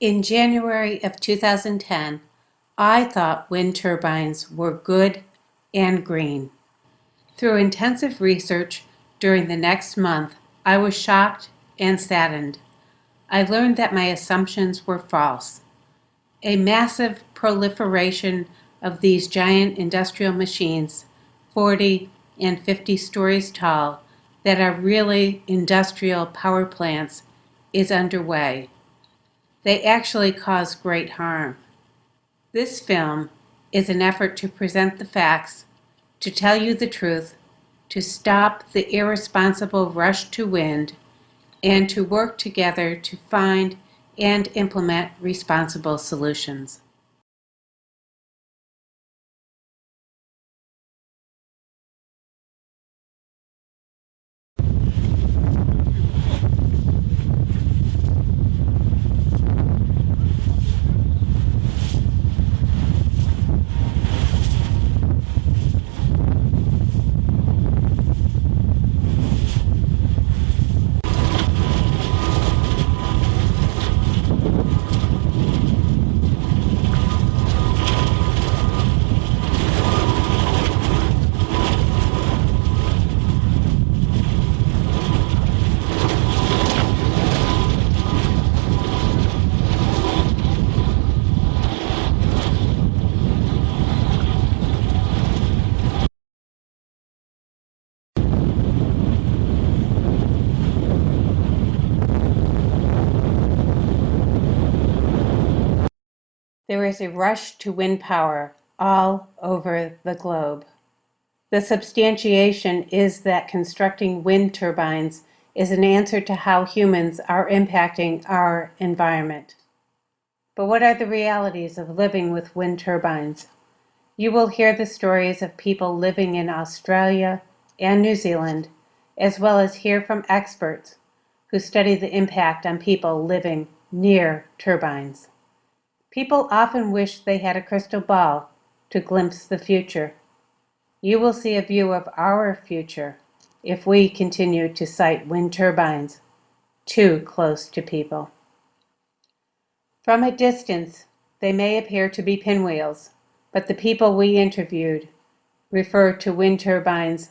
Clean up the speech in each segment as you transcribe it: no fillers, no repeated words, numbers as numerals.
In January of 2010, I thought wind turbines were good and green. Through intensive research during the next month, I was shocked and saddened. I learned that my assumptions were false. A massive proliferation of these giant industrial machines, 40 and 50 stories tall, that are really industrial power plants, is underway. They actually cause great harm. This film is an effort to present the facts, to tell you the truth, to stop the irresponsible rush to wind, and to work together to find and implement responsible solutions. There is a rush to wind power all over the globe. The substantiation is that constructing wind turbines is an answer to how humans are impacting our environment. But what are the realities of living with wind turbines? You will hear the stories of people living in Australia and New Zealand, as well as hear from experts who study the impact on people living near turbines. People often wish they had a crystal ball to glimpse the future. You will see a view of our future if we continue to site wind turbines too close to people. From a distance, they may appear to be pinwheels, but the people we interviewed refer to wind turbines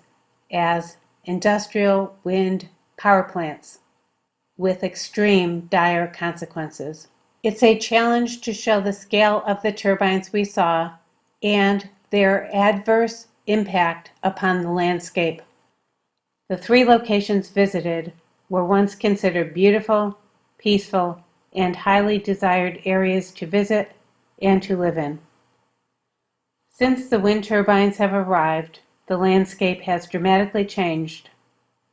as industrial wind power plants with extreme dire consequences. It's a challenge to show the scale of the turbines we saw and their adverse impact upon the landscape. The 3 locations visited were once considered beautiful, peaceful, and highly desired areas to visit and to live in. Since the wind turbines have arrived, the landscape has dramatically changed.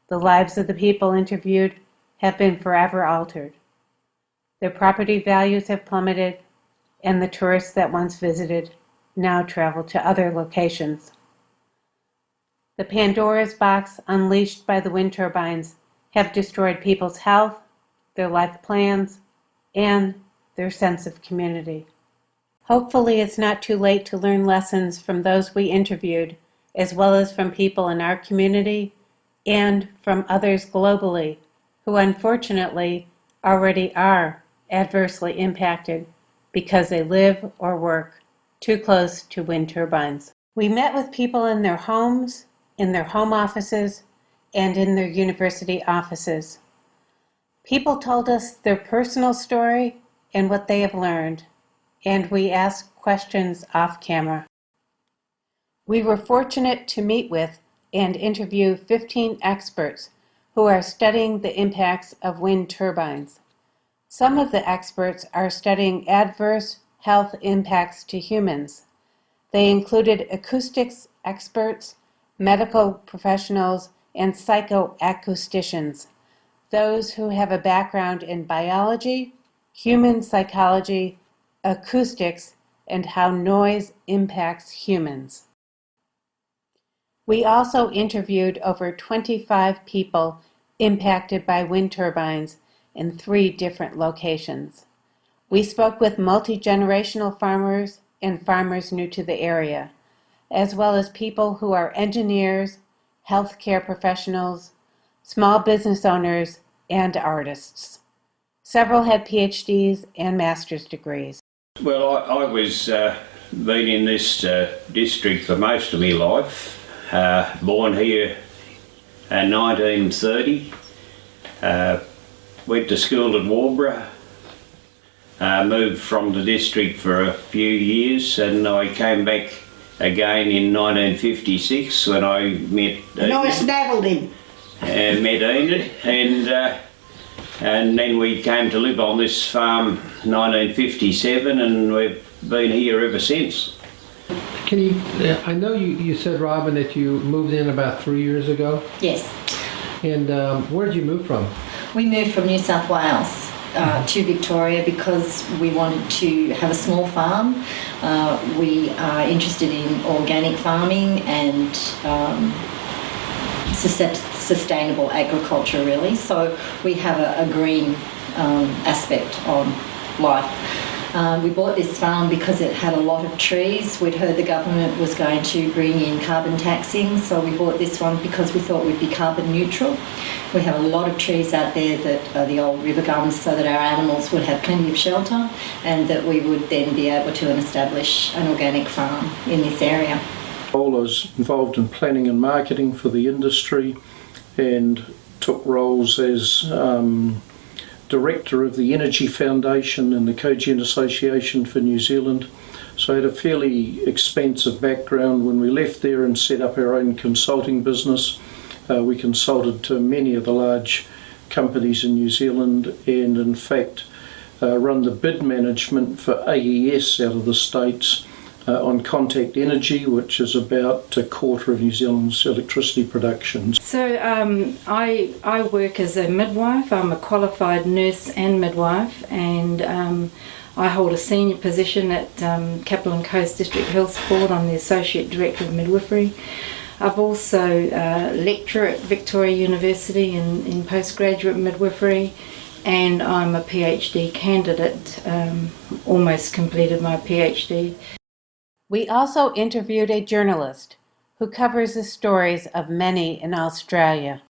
The lives of the people interviewed have been forever altered. Their property values have plummeted, and the tourists that once visited now travel to other locations. The Pandora's box unleashed by the wind turbines have destroyed people's health, their life plans, and their sense of community. Hopefully it's not too late to learn lessons from those we interviewed, as well as from people in our community and from others globally who unfortunately already are adversely impacted because they live or work too close to wind turbines. We met with people in their homes, in their home offices, and in their university offices. People told us their personal story and what they have learned, and we asked questions off camera. We were fortunate to meet with and interview 15 experts who are studying the impacts of wind turbines. Some of the experts are studying adverse health impacts to humans. They included acoustics experts, medical professionals, and psychoacousticians, those who have a background in biology, human psychology, acoustics, and how noise impacts humans. We also interviewed over 25 people impacted by wind turbines in 3 different locations. We spoke with multi-generational farmers and farmers new to the area, as well as people who are engineers, healthcare professionals, small business owners, and artists. Several had PhDs and master's degrees. Well, I was been in this district for most of my life. Born here in 1930. Went to school at Warburg. Moved from the district for a few years, and I came back again in 1956 when I met Nice dabbled in. met Enid, and then we came to live on this farm 1957, and we've been here ever since. Can you, I know you said, Robin, that you moved in about 3 years ago. Yes. And where did you move from? We moved from New South Wales to Victoria because we wanted to have a small farm. We are interested in organic farming and sustainable agriculture, really. So we have a green aspect on life. We bought this farm because it had a lot of trees. We'd heard the government was going to bring in carbon taxing, so we bought this one because we thought we'd be carbon neutral. We have a lot of trees out there that are the old river gums, so that our animals would have plenty of shelter, and that we would then be able to establish an organic farm in this area. I was involved in planning and marketing for the industry and took roles as Director of the Energy Foundation and the Cogen Association for New Zealand. So I had a fairly expansive background. When we left there and set up our own consulting business, we consulted to many of the large companies in New Zealand, and in fact run the bid management for AES out of the States on Contact Energy, which is about a quarter of New Zealand's electricity production. So I work as a midwife. I'm a qualified nurse and midwife, and I hold a senior position at Kaplan Coast District Health Board. I'm the Associate Director of Midwifery. I've also lecture at Victoria University in postgraduate midwifery, and I'm a PhD candidate, almost completed my PhD. We also interviewed a journalist who covers the stories of many in Australia.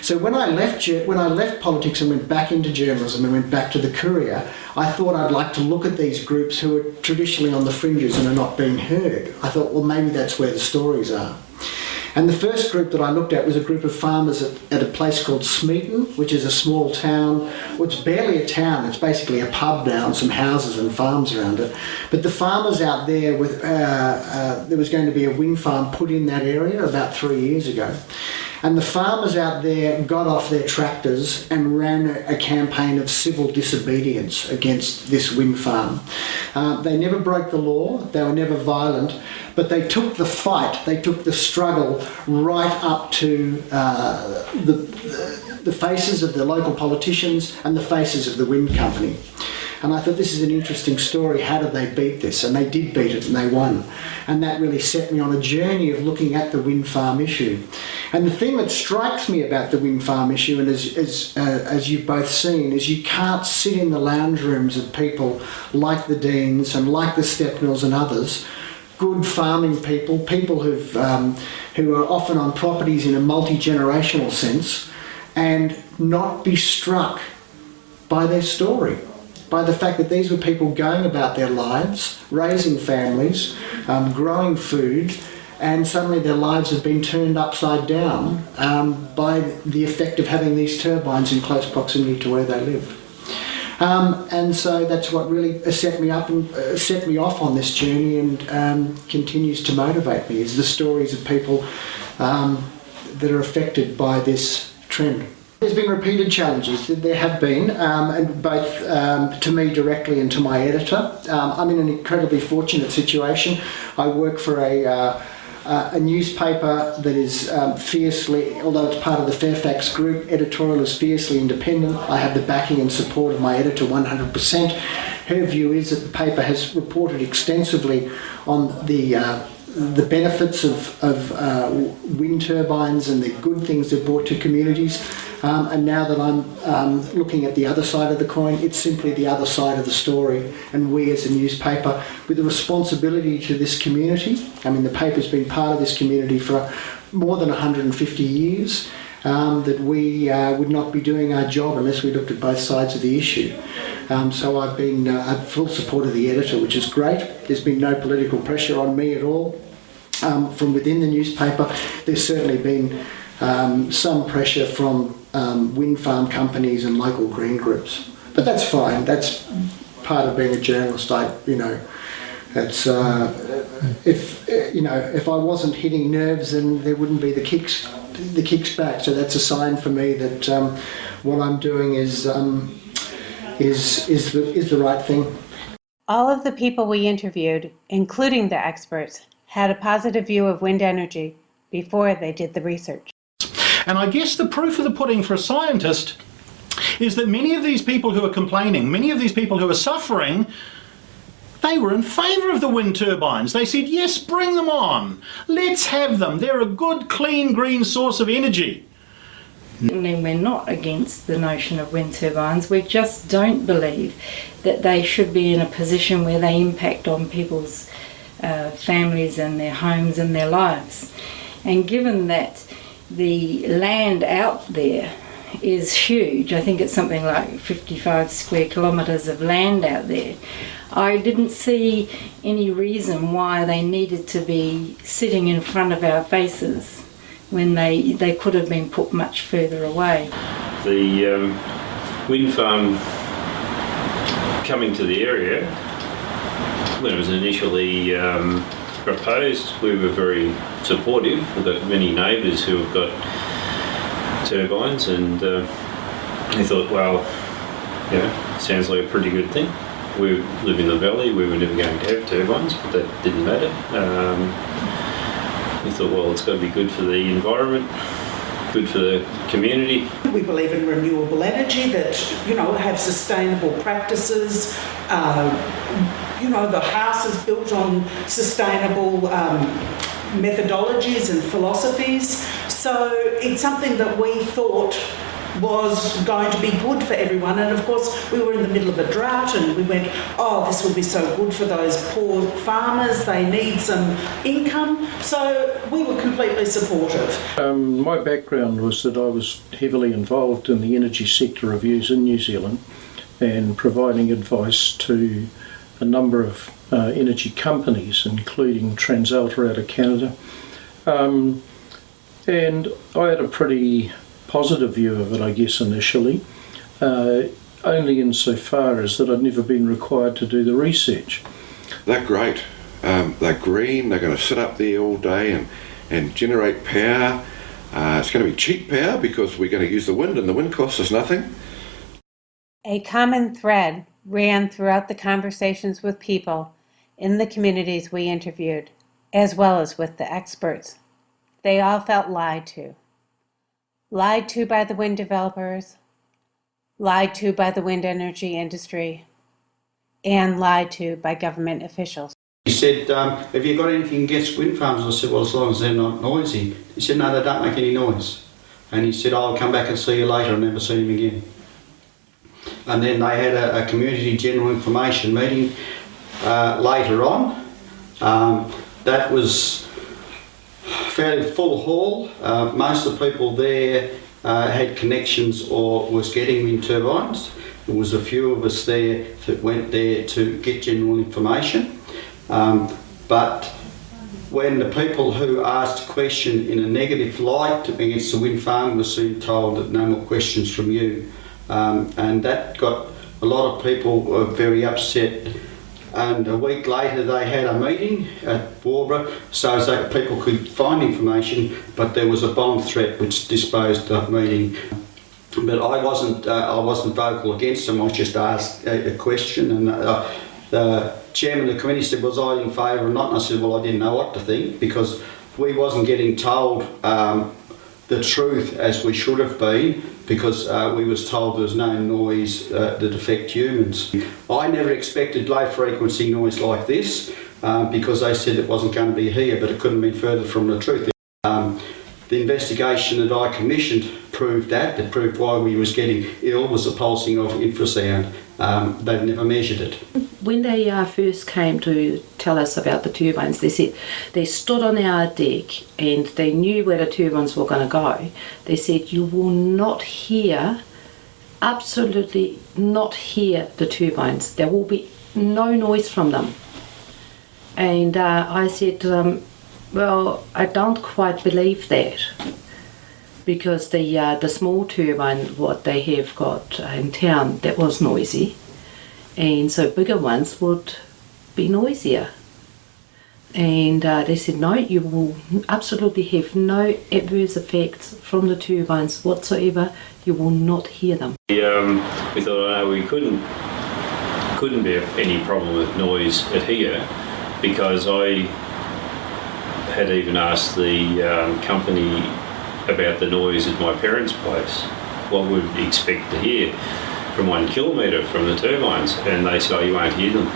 So when I left politics and went back into journalism and went back to the Courier, I thought I'd like to look at these groups who are traditionally on the fringes and are not being heard. I thought, well, maybe that's where the stories are. And the first group that I looked at was a group of farmers at a place called Smeaton, which is a small town. Well, it's barely a town, it's basically a pub now and some houses and farms around it. But the farmers out there, there was going to be a wind farm put in that area about 3 years ago. And the farmers out there got off their tractors and ran a campaign of civil disobedience against this wind farm. They never broke the law, they were never violent, but they took the fight, they took the struggle right up to the faces of the local politicians and the faces of the wind company. And I thought, this is an interesting story. How did they beat this? And they did beat it, and they won. And that really set me on a journey of looking at the wind farm issue. And the thing that strikes me about the wind farm issue, and as you've both seen, is you can't sit in the lounge rooms of people like the Deans and like the Stepnells and others, good farming people, people who are often on properties in a multi-generational sense, and not be struck by their story, by the fact that these were people going about their lives, raising families, growing food, and suddenly their lives have been turned upside down by the effect of having these turbines in close proximity to where they live. And so that's what really set me off on this journey, and continues to motivate me, is the stories of people that are affected by this trend. There's been repeated challenges, there have been, and both to me directly and to my editor. I'm in an incredibly fortunate situation. I work for a newspaper that is fiercely, although it's part of the Fairfax Group, editorial is fiercely independent. I have the backing and support of my editor 100%. Her view is that the paper has reported extensively on the benefits of wind turbines and the good things they've brought to communities. And now that I'm looking at the other side of the coin, it's simply the other side of the story. And we as a newspaper, with a responsibility to this community, I mean, the paper's been part of this community for more than 150 years. that we would not be doing our job unless we looked at both sides of the issue. So I've been full support of the editor, which is great. There's been no political pressure on me at all. From within the newspaper, there's certainly been some pressure from wind farm companies and local green groups. But that's fine. That's part of being a journalist. It's if I wasn't hitting nerves, then there wouldn't be the kicks back. So that's a sign for me that what I'm doing is the right thing. All of the people we interviewed, including the experts, had a positive view of wind energy before they did the research. And I guess the proof of the pudding for a scientist is that many of these people who are complaining, many of these people who are suffering, they were in favour of the wind turbines. They said, yes, bring them on. Let's have them. They're a good, clean, green source of energy. Certainly we're not against the notion of wind turbines. We just don't believe that they should be in a position where they impact on people's families and their homes and their lives. And given that the land out there is huge, I think it's something like 55 square kilometres of land out there, I didn't see any reason why they needed to be sitting in front of our faces when they could have been put much further away. The wind farm coming to the area, when it was initially proposed, we were very supportive. We've got many neighbours who have got turbines, and we thought, well, sounds like a pretty good thing. We live in the valley, we were never going to have turbines, but that didn't matter. We thought, well, it's got to be good for the environment, good for the community. We believe in renewable energy that, have sustainable practices. The house is built on sustainable methodologies and philosophies. So it's something that we thought was going to be good for everyone, and of course we were in the middle of a drought and we went, oh, this will be so good for those poor farmers, they need some income, so we were completely supportive. My background was that I was heavily involved in the energy sector reviews in New Zealand and providing advice to a number of energy companies, including TransAlta out of Canada, and I had a pretty positive view of it, I guess, initially, only insofar as that I'd never been required to do the research. They're great. They're green, they're going to sit up there all day and generate power. It's going to be cheap power because we're going to use the wind, and the wind costs us nothing. A common thread ran throughout the conversations with people in the communities we interviewed, as well as with the experts. They all felt lied to. Lied to by the wind developers, lied to by the wind energy industry, and lied to by government officials. He said, have you got anything against wind farms? I said, well, as long as they're not noisy. He said, no, they don't make any noise. And he said, I'll come back and see you later. I've never seen him again. And then they had a community general information meeting later on. That was fairly full hall. Most of the people there had connections or was getting wind turbines. There was a few of us there that went there to get general information. But when the people who asked a question in a negative light against the wind farm were soon told that no more questions from you. And that got a lot of people very upset. And a week later they had a meeting at Warborough so that people could find information, but there was a bomb threat which disposed the meeting. But I wasn't vocal against them. I just asked a question, and the chairman of the committee said, was I in favour or not? And I said, well, I didn't know what to think because we wasn't getting told the truth as we should have been, because we was told there was no noise that affect humans. I never expected low frequency noise like this because they said it wasn't going to be here, but it couldn't be further from the truth. The investigation that I commissioned proved that. It proved why we was getting ill was the pulsing of infrasound. They've never measured it. when they first came to tell us about the turbines, they said they stood on our deck and they knew where the turbines were going to go. They said, you will not hear, absolutely not hear the turbines. There will be no noise from them. And I said to them, well, I don't quite believe that, because the small turbine what they have got in town, that was noisy, and so bigger ones would be noisier. And they said, no, you will absolutely have no adverse effects from the turbines whatsoever. You will not hear them. We thought, we couldn't be any problem with noise at here, because I had even asked the company about the noise at my parents' place. What would we expect to hear from 1 kilometre from the turbines? And they said, oh, you won't hear them.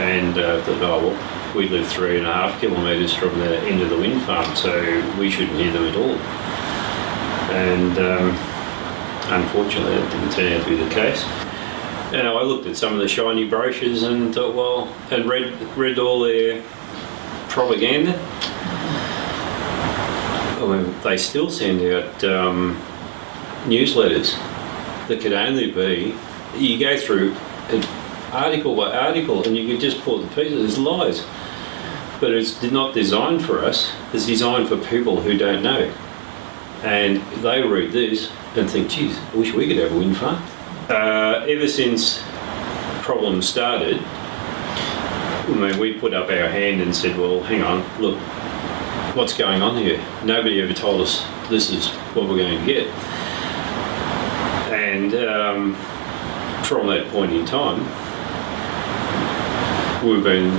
And I thought, oh, well, we live 3.5 kilometres from the end of the wind farm, so we shouldn't hear them at all. And unfortunately, that didn't turn out to be the case. And I looked at some of the shiny brochures and thought, well, and read all their propaganda. I mean, they still send out newsletters that could only be, you go through article by article and you could just pull the pieces, it's lies. But it's not designed for us, it's designed for people who don't know. And they read this and think, geez, I wish we could have a wind farm. Ever since problems started, I mean, we put up our hand and said, well, hang on, look, what's going on here? Nobody ever told us this is what we're going to get. And from that point in time, we've been,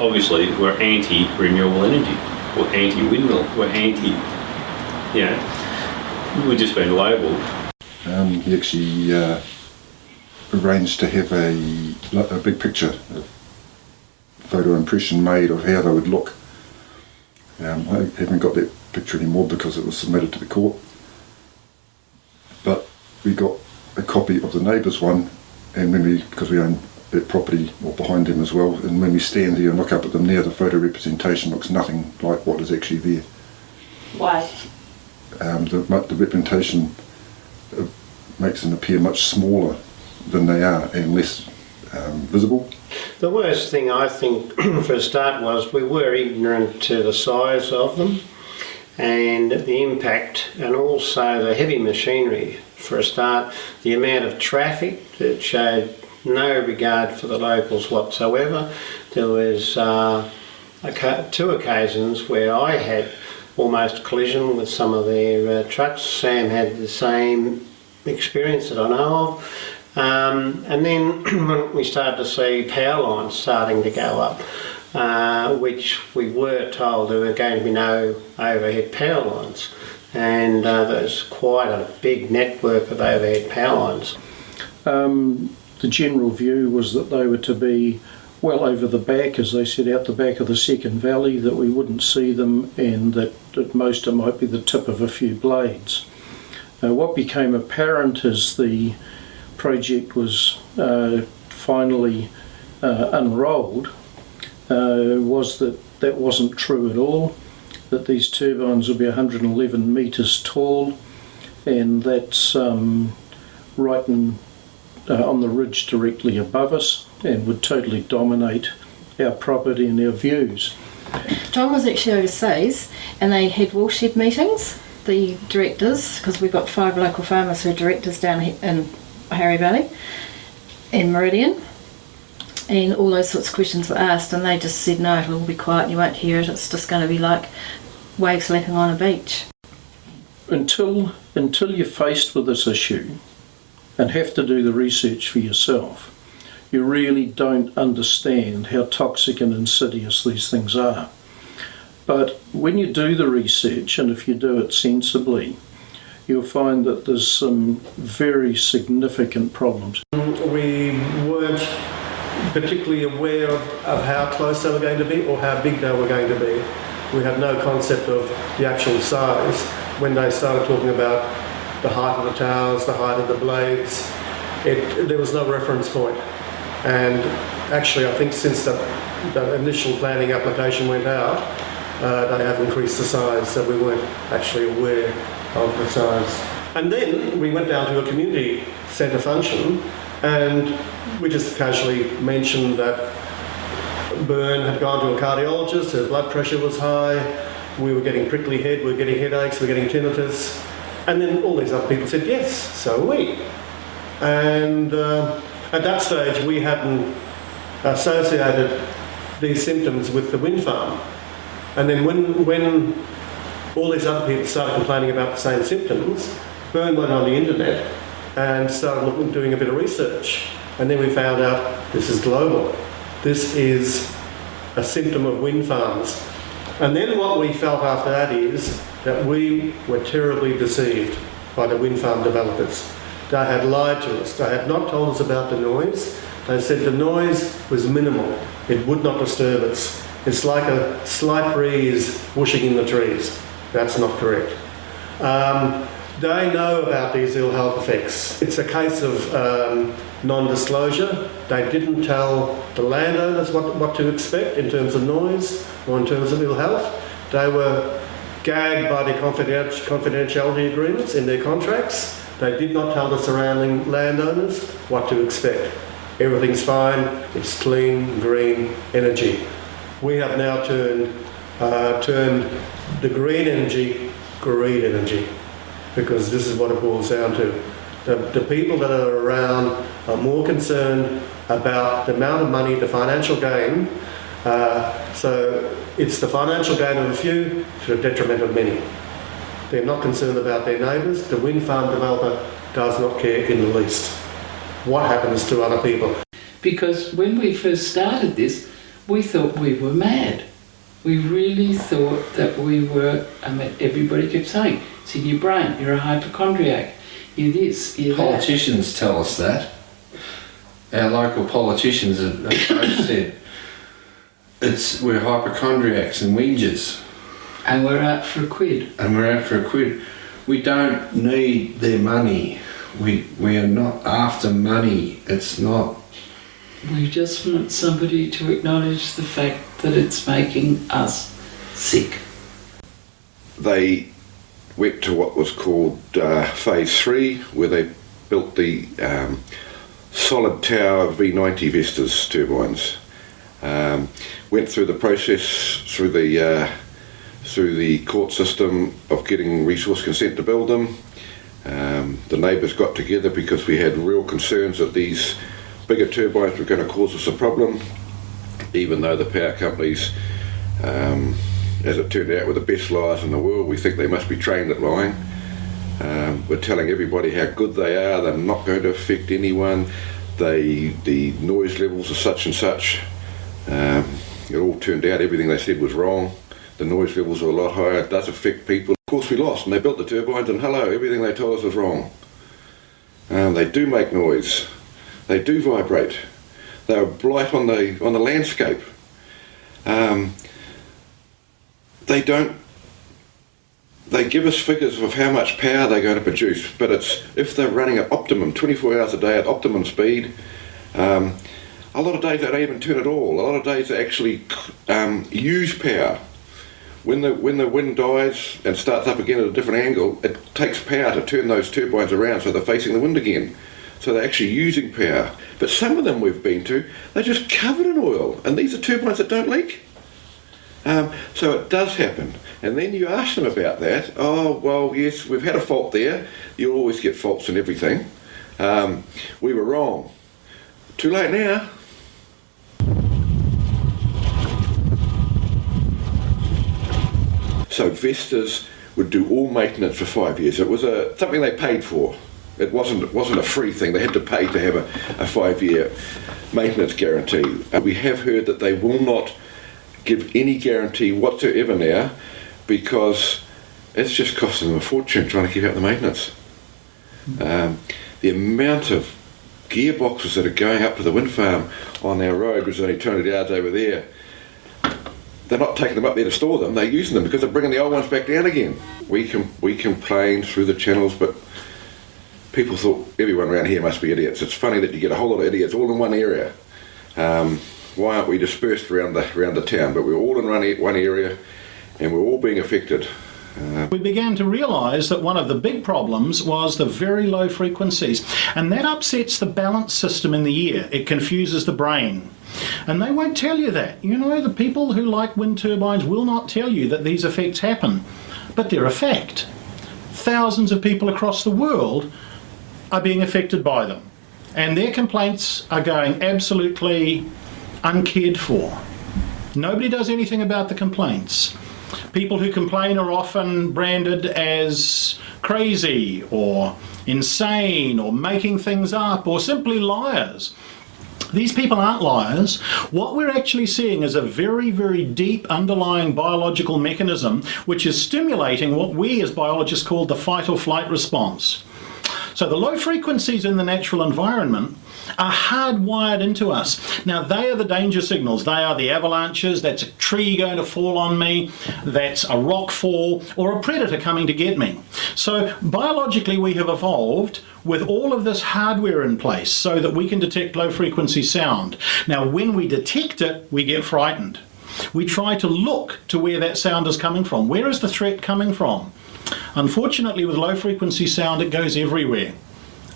obviously, we're anti-renewable energy, we're anti-windmill, we're anti, we've just been labelled. He actually arranged to have a big picture, a photo impression made of how they would look. I haven't got that picture anymore because it was submitted to the court, but we got a copy of the neighbour's one, and because we own that property or behind them as well, and when we stand there and look up at them now, the photo representation looks nothing like what is actually there. Why? The representation makes them appear much smaller than they are and less visible. The worst thing, I think, for a start was we were ignorant to the size of them and the impact, and also the heavy machinery. For a start, the amount of traffic that showed no regard for the locals whatsoever. There was 2 occasions where I had almost a collision with some of their trucks. Sam had the same experience that I know of. And then when we started to see power lines starting to go up, which we were told there were going to be no overhead power lines. And there's quite a big network of overhead power lines. The general view was that they were to be well over the back, as they said, out the back of the second valley, that we wouldn't see them, and that at most it might be the tip of a few blades. What became apparent as the project was finally unrolled was that that wasn't true at all, that these turbines would be 111 metres tall, and that's right on the ridge directly above us, and would totally dominate our property and our views. John was actually overseas and they had woolshed meetings, the directors, because we've got 5 local farmers who are directors down here in Harry Valley and Meridian, and all those sorts of questions were asked, and they just said, no, it'll all be quiet, you won't hear it, it's just going to be like waves lapping on a beach. Until you're faced with this issue and have to do the research for yourself, you really don't understand how toxic and insidious these things are. But when you do the research, and if you do it sensibly, you'll find that there's some very significant problems. We weren't particularly aware of how close they were going to be or how big they were going to be. We had no concept of the actual size. When they started talking about the height of the towers, the height of the blades, there was no reference point. And actually, I think since the initial planning application went out, they have increased the size, so we weren't actually aware of the size. And then we went down to a community centre function, and we just casually mentioned that Bern had gone to a cardiologist, her blood pressure was high, we were getting prickly head, we were getting headaches, we were getting tinnitus, and then all these other people said, yes, so are we. And at that stage, we hadn't associated these symptoms with the wind farm. And then when all these other people started complaining about the same symptoms, Bern went on the internet and started doing a bit of research. And then we found out this is global. This is a symptom of wind farms. And then what we felt after that is that we were terribly deceived by the wind farm developers. They had lied to us. They had not told us about the noise. They said the noise was minimal. It would not disturb us. It's like a slight breeze whooshing in the trees. That's not correct. They know about these ill health effects. It's a case of non-disclosure. They didn't tell the landowners what to expect in terms of noise or in terms of ill health. They were gagged by the confidentiality agreements in their contracts. They did not tell the surrounding landowners what to expect. Everything's fine, it's clean, green energy. We have now turned the green energy greed energy, because this is what it boils down to. The people that are around are more concerned about the amount of money, the financial gain. So it's the financial gain of a few to the detriment of many. They're not concerned about their neighbours. The wind farm developer does not care in the least what happens to other people. Because when we first started this, we thought we were mad. We really thought that we were, everybody kept saying, it's in your brain, you're a hypochondriac, you're this, you're that. Politicians tell us that. Our local politicians have both said, we're hypochondriacs and whingers. And we're out for a quid. We don't need their money. We are not after money. It's not. We just want somebody to acknowledge the fact that it's making us sick. They went to what was called phase 3, where they built the solid tower V90 Vestas turbines. Went through the process through the court system of getting resource consent to build them. The neighbours got together because we had real concerns that these bigger turbines were going to cause us a problem, even though the power companies, as it turned out, were the best liars in the world. We think they must be trained at lying. We're telling everybody how good they are, they're not going to affect anyone, the noise levels are such and such. It all turned out everything they said was wrong. The noise levels are a lot higher, it does affect people. Of course we lost, and they built the turbines, and hello, everything they told us was wrong. They do make noise, they do vibrate, they're a blight on the landscape. They give us figures of how much power they're going to produce, but it's if they're running at optimum, 24 hours a day at optimum speed. A lot of days they don't even turn at all. A lot of days they actually use power. When the wind dies and starts up again at a different angle, it takes power to turn those turbines around so they're facing the wind again. So they're actually using power. But some of them we've been to, they're just covered in oil, and these are turbines that don't leak. So it does happen. And then you ask them about that. Oh, well, yes, we've had a fault there. You'll always get faults in everything. We were wrong. Too late now. So Vestas would do all maintenance for 5 years. It was something they paid for. It wasn't a free thing. They had to pay to have a 5-year maintenance guarantee. We have heard that they will not give any guarantee whatsoever now, because it's just costing them a fortune trying to keep up the maintenance. The amount of gearboxes that are going up to the wind farm on our road, which is only 200 yards over there, they're not taking them up there to store them, they're using them because they're bringing the old ones back down again. We complained through the channels, but people thought everyone around here must be idiots. It's funny that you get a whole lot of idiots all in one area. Why aren't we dispersed around the town? But we're all in one area, and we're all being affected. We began to realise that one of the big problems was the very low frequencies, and that upsets the balance system in the ear. It confuses the brain. And they won't tell you that. You know, the people who like wind turbines will not tell you that these effects happen, but they're a fact. Thousands of people across the world are being affected by them, and their complaints are going absolutely uncared for. Nobody does anything about the complaints. People who complain are often branded as crazy or insane or making things up or simply liars. These people aren't liars. What we're actually seeing is a very, very deep underlying biological mechanism which is stimulating what we as biologists call the fight or flight response. So the low frequencies in the natural environment are hardwired into us. Now they are the danger signals. They are the avalanches, that's a tree going to fall on me, that's a rock fall, or a predator coming to get me. So biologically we have evolved with all of this hardware in place so that we can detect low frequency sound. Now when we detect it, we get frightened. We try to look to where that sound is coming from. Where is the threat coming from? Unfortunately, with low frequency sound, it goes everywhere.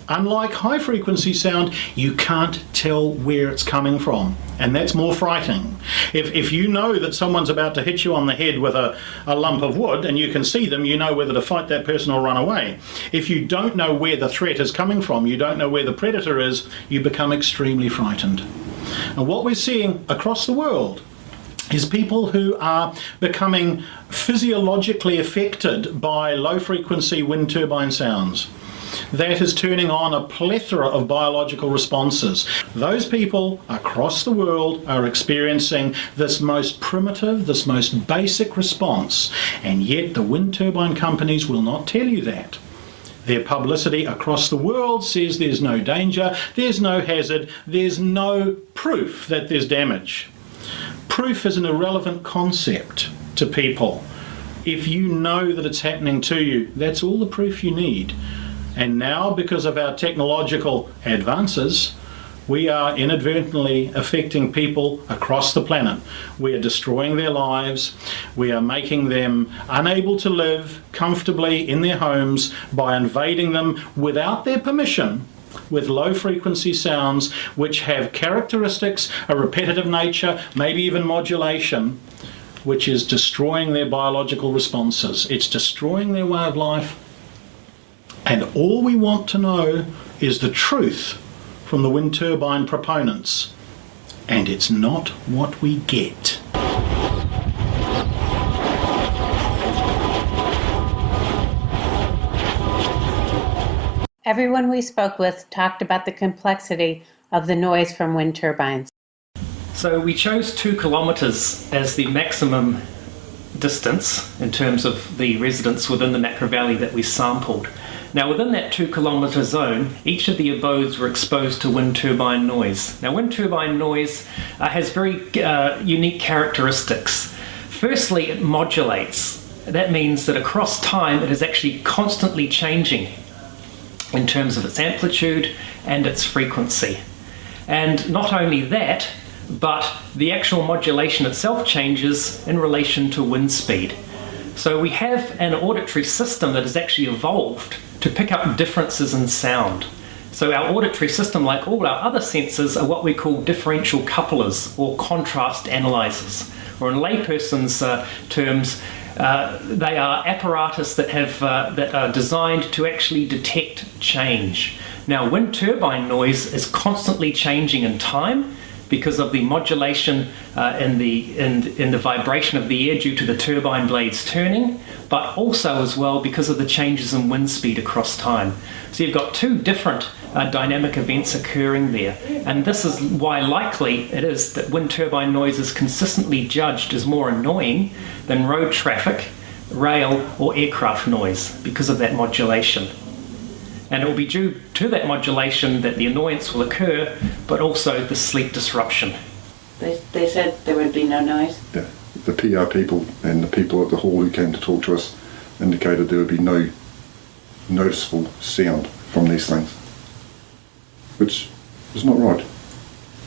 Unlike high frequency sound, you can't tell where it's coming from, and that's more frightening. If you know that someone's about to hit you on the head with a lump of wood and you can see them, you know whether to fight that person or run away. If you don't know where the threat is coming from, you don't know where the predator is, you become extremely frightened. And what we're seeing across the world is people who are becoming physiologically affected by low frequency wind turbine sounds. That is turning on a plethora of biological responses. Those people across the world are experiencing this most primitive, this most basic response, and yet the wind turbine companies will not tell you that. Their publicity across the world says there's no danger, there's no hazard, there's no proof that there's damage. Proof is an irrelevant concept to people. If you know that it's happening to you, that's all the proof you need. And now, because of our technological advances, we are inadvertently affecting people across the planet. We are destroying their lives. We are making them unable to live comfortably in their homes by invading them without their permission with low frequency sounds which have characteristics, a repetitive nature, maybe even modulation, which is destroying their biological responses. It's destroying their way of life. And all we want to know is the truth from the wind turbine proponents. And it's not what we get. Everyone we spoke with talked about the complexity of the noise from wind turbines. So we chose 2 kilometres as the maximum distance in terms of the residents within the Macra Valley that we sampled. Now within that 2 kilometre zone, each of the abodes were exposed to wind turbine noise. Now wind turbine noise has very unique characteristics. Firstly, it modulates. That means that across time it is actually constantly changing in terms of its amplitude and its frequency. And not only that, but the actual modulation itself changes in relation to wind speed. So we have an auditory system that has actually evolved to pick up differences in sound. So our auditory system, like all our other senses, are what we call differential couplers or contrast analyzers, or in layperson's terms, they are apparatus that are designed to actually detect change. Now, wind turbine noise is constantly changing in time because of the modulation in the vibration of the air due to the turbine blades turning, but also as well because of the changes in wind speed across time. So you've got 2 different dynamic events occurring there, and this is why likely it is that wind turbine noise is consistently judged as more annoying than road traffic, rail or aircraft noise because of that modulation. And it will be due to that modulation that the annoyance will occur, but also the sleep disruption. They said there would be no noise? Yeah. The PR people and the people at the hall who came to talk to us indicated there would be no noticeable sound from these things, which is not right.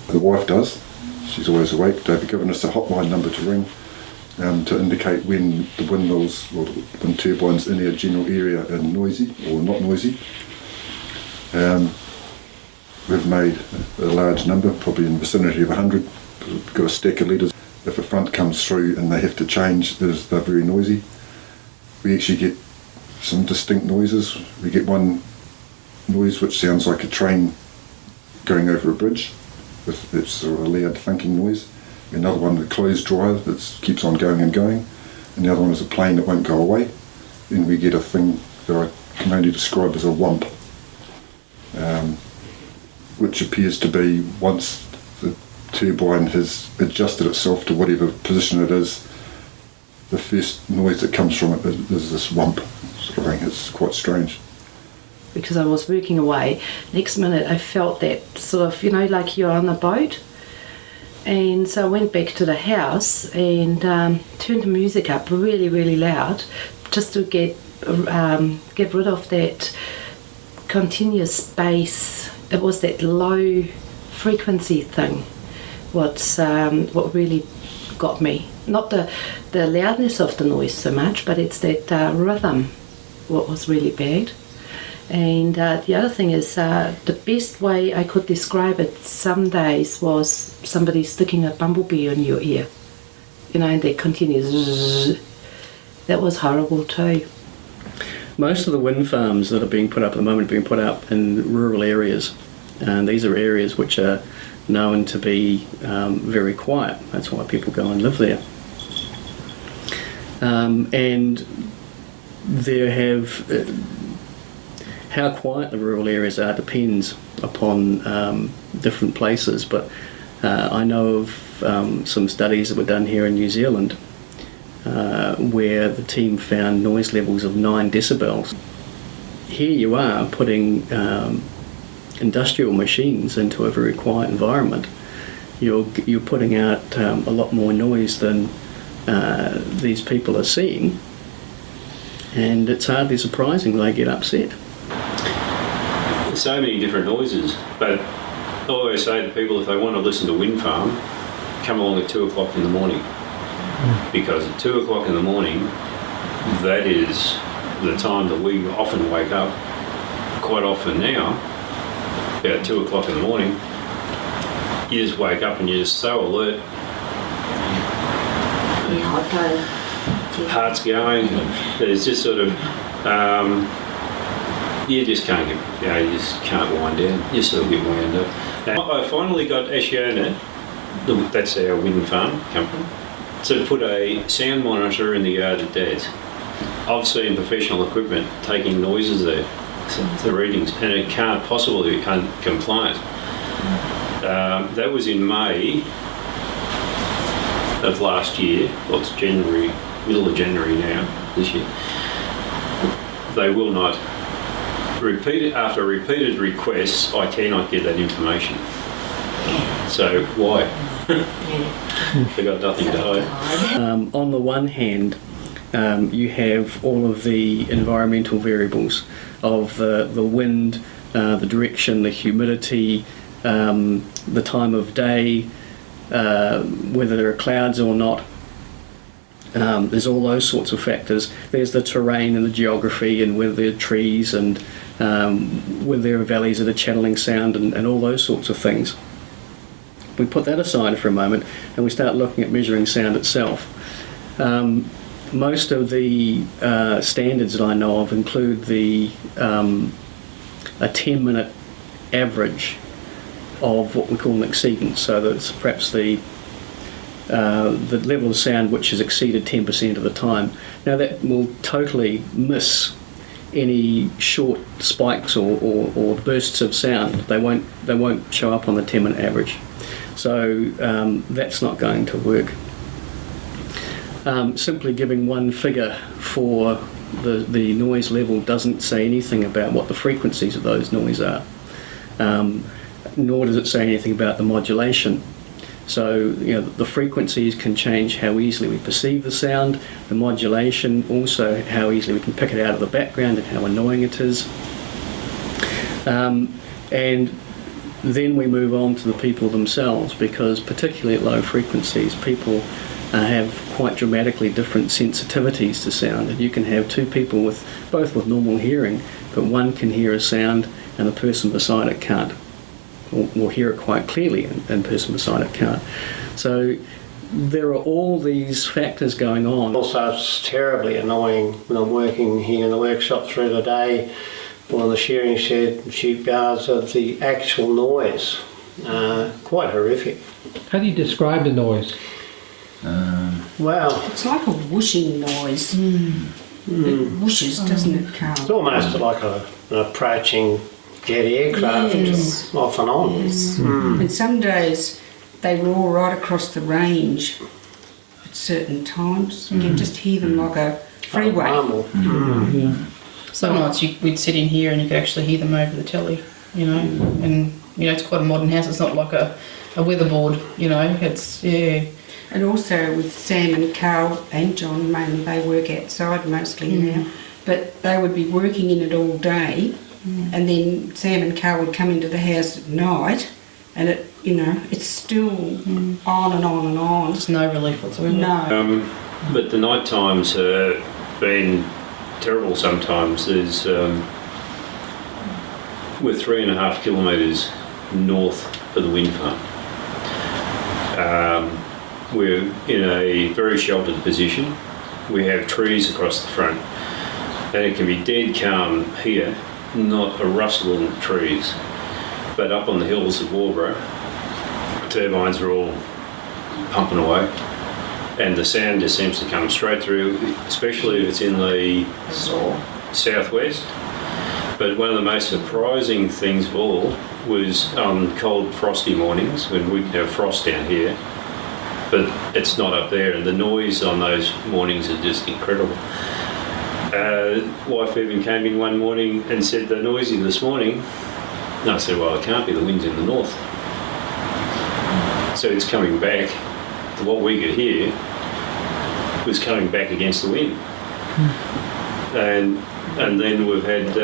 The wife does. She's always awake. They've given us a hotline number to ring to indicate when the windmills or the wind turbines in our general area are noisy or not noisy. We've made a large number, probably in the vicinity of 100. We've got a stack of letters. If a front comes through and they have to change, they're very noisy. We actually get some distinct noises. We get one noise which sounds like a train going over a bridge. It's sort of a loud thunking noise. Another one, the clothes dryer that keeps on going and going. And the other one is a plane that won't go away. Then we get a thing that I can only describe as a whump, which appears to be once the turbine has adjusted itself to whatever position it is, the first noise that comes from it is this whump sort of thing. It's quite strange. Because I was working away, next minute I felt that sort of, like you're on a boat. And so I went back to the house and turned the music up really, really loud, just to get rid of that continuous bass. It was that low frequency thing what really got me. Not the loudness of the noise so much, but it's that rhythm what was really bad. And the other thing is, the best way I could describe it some days was somebody sticking a bumblebee in your ear, and they continues. That was horrible too. Most of the wind farms that are being put up at the moment are being put up in rural areas, and these are areas which are known to be very quiet. That's why people go and live there. And there have... how quiet the rural areas are depends upon different places, but I know of some studies that were done here in New Zealand where the team found noise levels of 9 decibels. Here you are putting industrial machines into a very quiet environment. You're putting out a lot more noise than these people are seeing, and it's hardly surprising they get upset. There's so many different noises, but I always say to people, if they want to listen to wind farm, come along at 2 o'clock in the morning, because at 2 o'clock in the morning, that is the time that we often wake up. Quite often now, about 2 o'clock in the morning, you just wake up and you're just so alert. Heart's going. There's just sort of you just can't get, you just can't wind down. You still get wound up. Now, I finally got Ashiona, that's our wind farm company, to put a sound monitor in the yard at Dad's. I've seen professional equipment taking noises there, the readings, and it can't possibly be compliant. That was in May of last year. Well, it's January, middle of January now, this year. They will not repeat it. After repeated requests, I cannot get that information. So why? They've got nothing to hide. On the one hand, you have all of the environmental variables of the wind, the direction, the humidity, the time of day, whether there are clouds or not. There's all those sorts of factors. There's the terrain and the geography, and whether there are trees, and whether there are valleys that are channeling sound, and all those sorts of things. We put that aside for a moment and we start looking at measuring sound itself. Most of the standards that I know of include a 10-minute average of what we call an exceedance, so that's perhaps the level of sound which is exceeded 10% of the time. Now that will totally miss any short spikes or bursts of sound. They won't show up on the 10-minute average. So that's not going to work. Simply giving one figure for the noise level doesn't say anything about what the frequencies of those noise are, nor does it say anything about the modulation. So the frequencies can change how easily we perceive the sound, the modulation also how easily we can pick it out of the background and how annoying it is. And Then we move on to the people themselves, because particularly at low frequencies, people have quite dramatically different sensitivities to sound. And you can have two people both with normal hearing, but one can hear a sound and the person beside it can't, or hear it quite clearly and the person beside it can't. So there are all these factors going on. Also, it's terribly annoying when I'm working here in the workshop through the day or in the shearing shed, sheep yards, of the actual noise. Quite horrific. How do you describe the noise? Well, it's like a whooshing noise. It whooshes, doesn't it, Carl? It's almost like an approaching jet aircraft, Yes. off and on. Yes. And some days they roar right across the range at certain times. You can just hear them like a freeway. Some nights we'd sit in here and you could actually hear them over the telly, you know. And, you know, it's quite a modern house. It's not like a weatherboard, you know. It's, yeah. And also with Sam and Carl and John, mainly they work outside mostly now, but they would be working in it all day, and then Sam and Carl would come into the house at night, and it, you know, it's still on and on and on. There's no relief whatsoever. No. But the night times have been terrible sometimes. There's we're 3.5 kilometres north of the wind farm. We're in a very sheltered position. We have trees across the front, and it can be dead calm here, not a rustle in the trees. But up on the hills of Warborough, turbines are all pumping away, and the sound just seems to come straight through, especially if it's in the southwest. But one of the most surprising things of all was on cold, frosty mornings when we have frost down here, but it's not up there, and the noise on those mornings is just incredible. Wife even came in one morning and said, "They're noisy this morning." And I said, "Well, it can't be, the wind's in the north." So it's coming back. What we could hear was coming back against the wind. And then we've had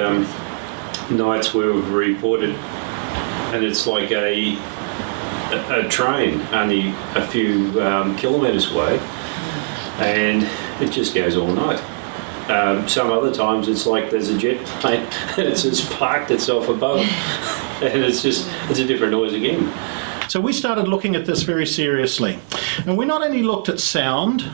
nights where we've reported, and it's like a train only a few kilometres away, and it just goes all night. Some other times it's like there's a jet plane and it's just parked itself above, and it's a different noise again. So we started looking at this very seriously, and we not only looked at sound,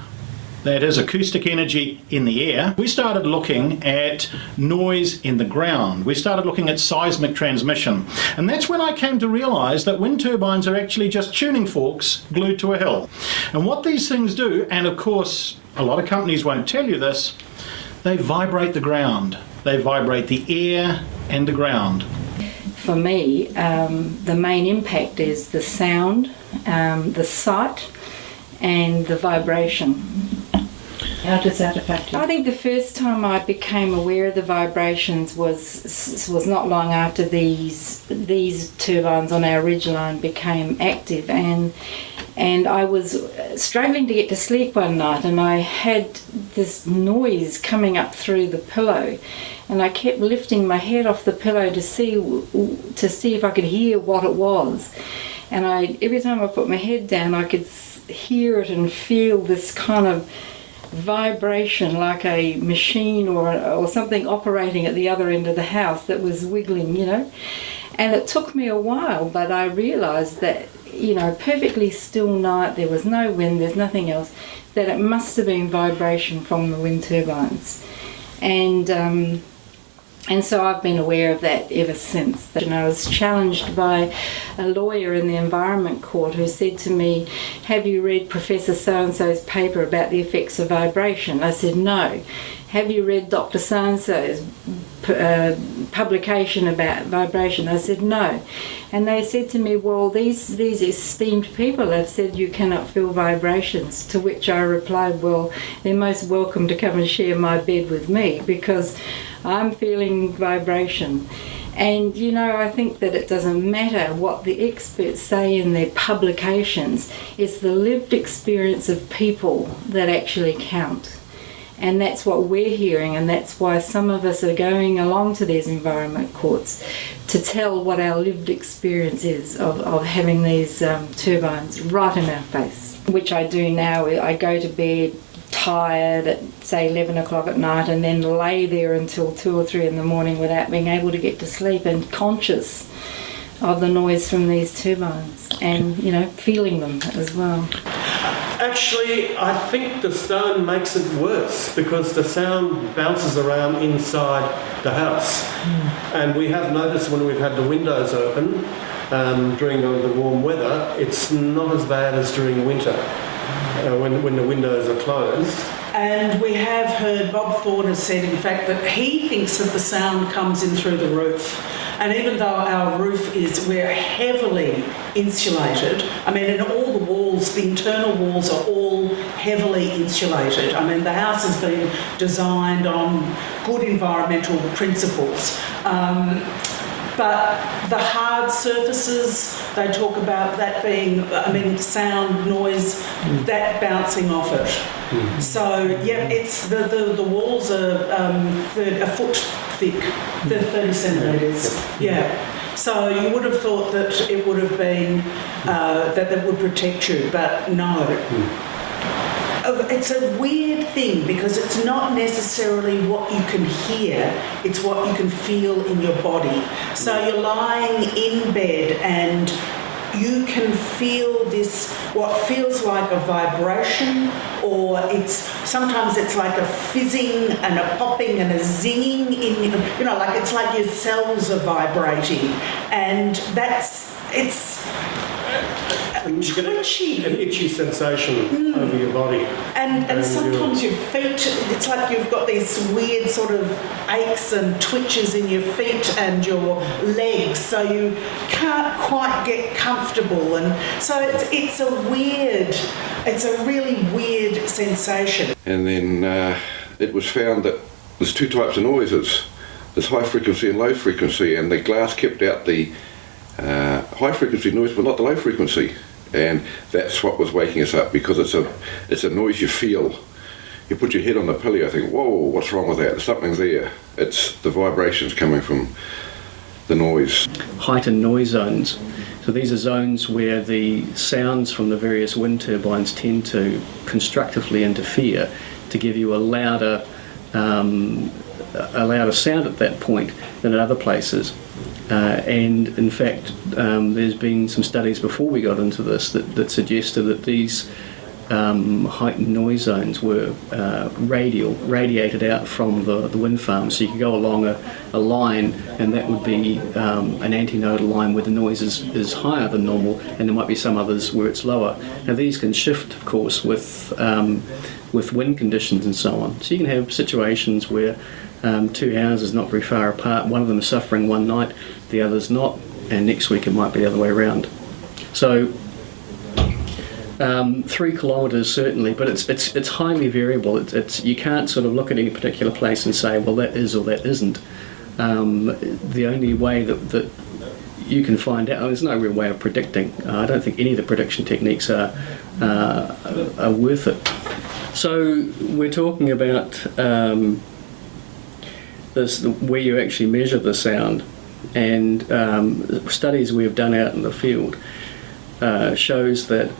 that is acoustic energy in the air, we started looking at noise in the ground. We started looking at seismic transmission, and that's when I came to realise that wind turbines are actually just tuning forks glued to a hill. And what these things do, and of course a lot of companies won't tell you this, they vibrate the ground. They vibrate the air and the ground. For me, the main impact is the sound, the sight, and the vibration. How does that affect you? I think the first time I became aware of the vibrations was not long after these turbines on our ridgeline became active, and I was struggling to get to sleep one night, and I had this noise coming up through the pillow, and I kept lifting my head off the pillow to see if I could hear what it was, and every time I put my head down I could hear it and feel this kind of vibration, like a machine or something operating at the other end of the house that was wiggling, you know. And it took me a while, but I realised that, you know, perfectly still night, there was no wind, there's nothing else, that it must have been vibration from the wind turbines. And so I've been aware of that ever since. And I was challenged by a lawyer in the Environment Court who said to me, "Have you read Professor so-and-so's paper about the effects of vibration?" I said, "No." "Have you read Dr. so-and-so's publication about vibration?" I said, "No." And they said to me, "Well, these esteemed people have said you cannot feel vibrations." To which I replied, "Well, they're most welcome to come and share my bed with me, because I'm feeling vibration." And, you know, I think that it doesn't matter what the experts say in their publications, it's the lived experience of people that actually count. And that's what we're hearing, and that's why some of us are going along to these environment courts to tell what our lived experience is of having these turbines right in our face. Which I do now. I go to bed tired at say 11 o'clock at night and then lay there until 2 or 3 in the morning without being able to get to sleep, and conscious of the noise from these turbines and, you know, feeling them as well. Actually, I think the stone makes it worse because the sound bounces around inside the house. And we have noticed when we've had the windows open during the warm weather, it's not as bad as during winter when the windows are closed. And we have heard, Bob Thorne has said, in fact, that he thinks that the sound comes in through the roof. And even though our roof we're heavily insulated, I mean, and all the walls, the internal walls are all heavily insulated. I mean, the house has been designed on good environmental principles. But the hard surfaces, they talk about that being, I mean, sound, noise, that bouncing off it. So, yeah, it's the walls are a foot thick, 30 centimetres. Yeah. So you would have thought that it would have been, that would protect you, but no. It's a weird thing because it's not necessarily what you can hear, it's what you can feel in your body. So you're lying in bed and you can feel this, what feels like a vibration, or sometimes it's like a fizzing and a popping and a zinging in, you know, like it's like your cells are vibrating, and it's you get an itchy sensation over your body. And sometimes your feet, it's like you've got these weird sort of aches and twitches in your feet and your legs, so you can't quite get comfortable. And so it's a really weird sensation. And then it was found that there's 2 types of noises. There's high frequency and low frequency, and the glass kept out the high frequency noise but not the low frequency. And that's what was waking us up, because it's a noise you feel. You put your head on the pillow, you think, whoa, what's wrong with that? Something's there. It's the vibrations coming from the noise. Heightened noise zones. So these are zones where the sounds from the various wind turbines tend to constructively interfere to give you a louder sound at that point than at other places. And in fact, there's been some studies before we got into this that suggested that these heightened noise zones were radiated out from the wind farm. So you could go along a line, and that would be an antinodal line where the noise is higher than normal, and there might be some others where it's lower. Now these can shift, of course, with wind conditions and so on. So you can have situations where 2 houses not very far apart, one of them is suffering one night, the other's not, and next week it might be the other way around. So 3 kilometres certainly, but it's highly variable. It's you can't sort of look at any particular place and say, well, that is or that isn't. The only way that you can find out, there's no real way of predicting. I don't think any of the prediction techniques are worth it. So we're talking about where you actually measure the sound, and studies we've done out in the field shows that,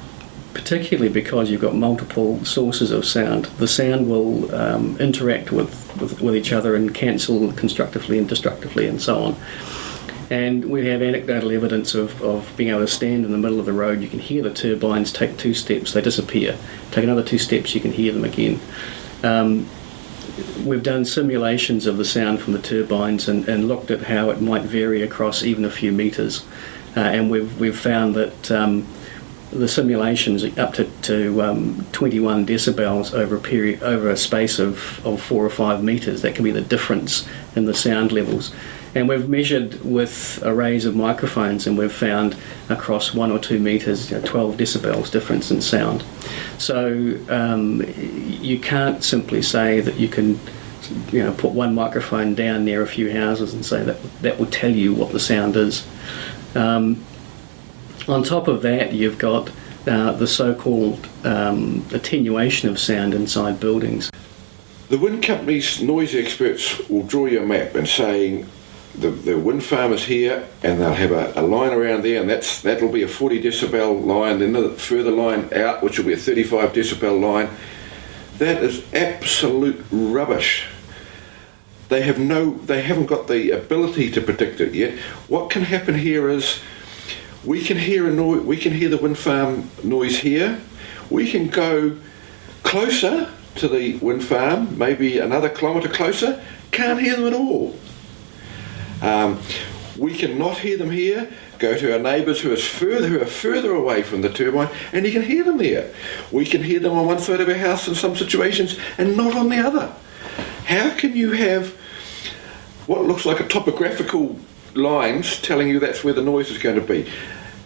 particularly because you've got multiple sources of sound, the sound will interact with each other and cancel constructively and destructively and so on. And we have anecdotal evidence of being able to stand in the middle of the road, you can hear the turbines, take 2 steps, they disappear. Take another 2 steps, you can hear them again. We've done simulations of the sound from the turbines and looked at how it might vary across even a few metres. And we've found that the simulations up to 21 decibels over a space of 4 or 5 metres. That can be the difference in the sound levels. And we've measured with arrays of microphones, and we've found across 1 or 2 metres, 12 decibels difference in sound. So you can't simply say that you can, put one microphone down near a few houses and say that will tell you what the sound is. On top of that, you've got the so-called attenuation of sound inside buildings. The wind company's noise experts will draw you a map and saying the wind farm is here, and they'll have a line around there, and that'll be a 40 decibel line, then the further line out, which will be a 35 decibel line. That is absolute rubbish. They haven't got the ability to predict it yet. What can happen here is we can hear the wind farm noise here. We can go closer to the wind farm, maybe another kilometre closer, can't hear them at all. We can not hear them here, go to our neighbours who are further away from the turbine, and you can hear them there. We can hear them on one side of our house in some situations and not on the other. How can you have what looks like a topographical lines telling you that's where the noise is going to be?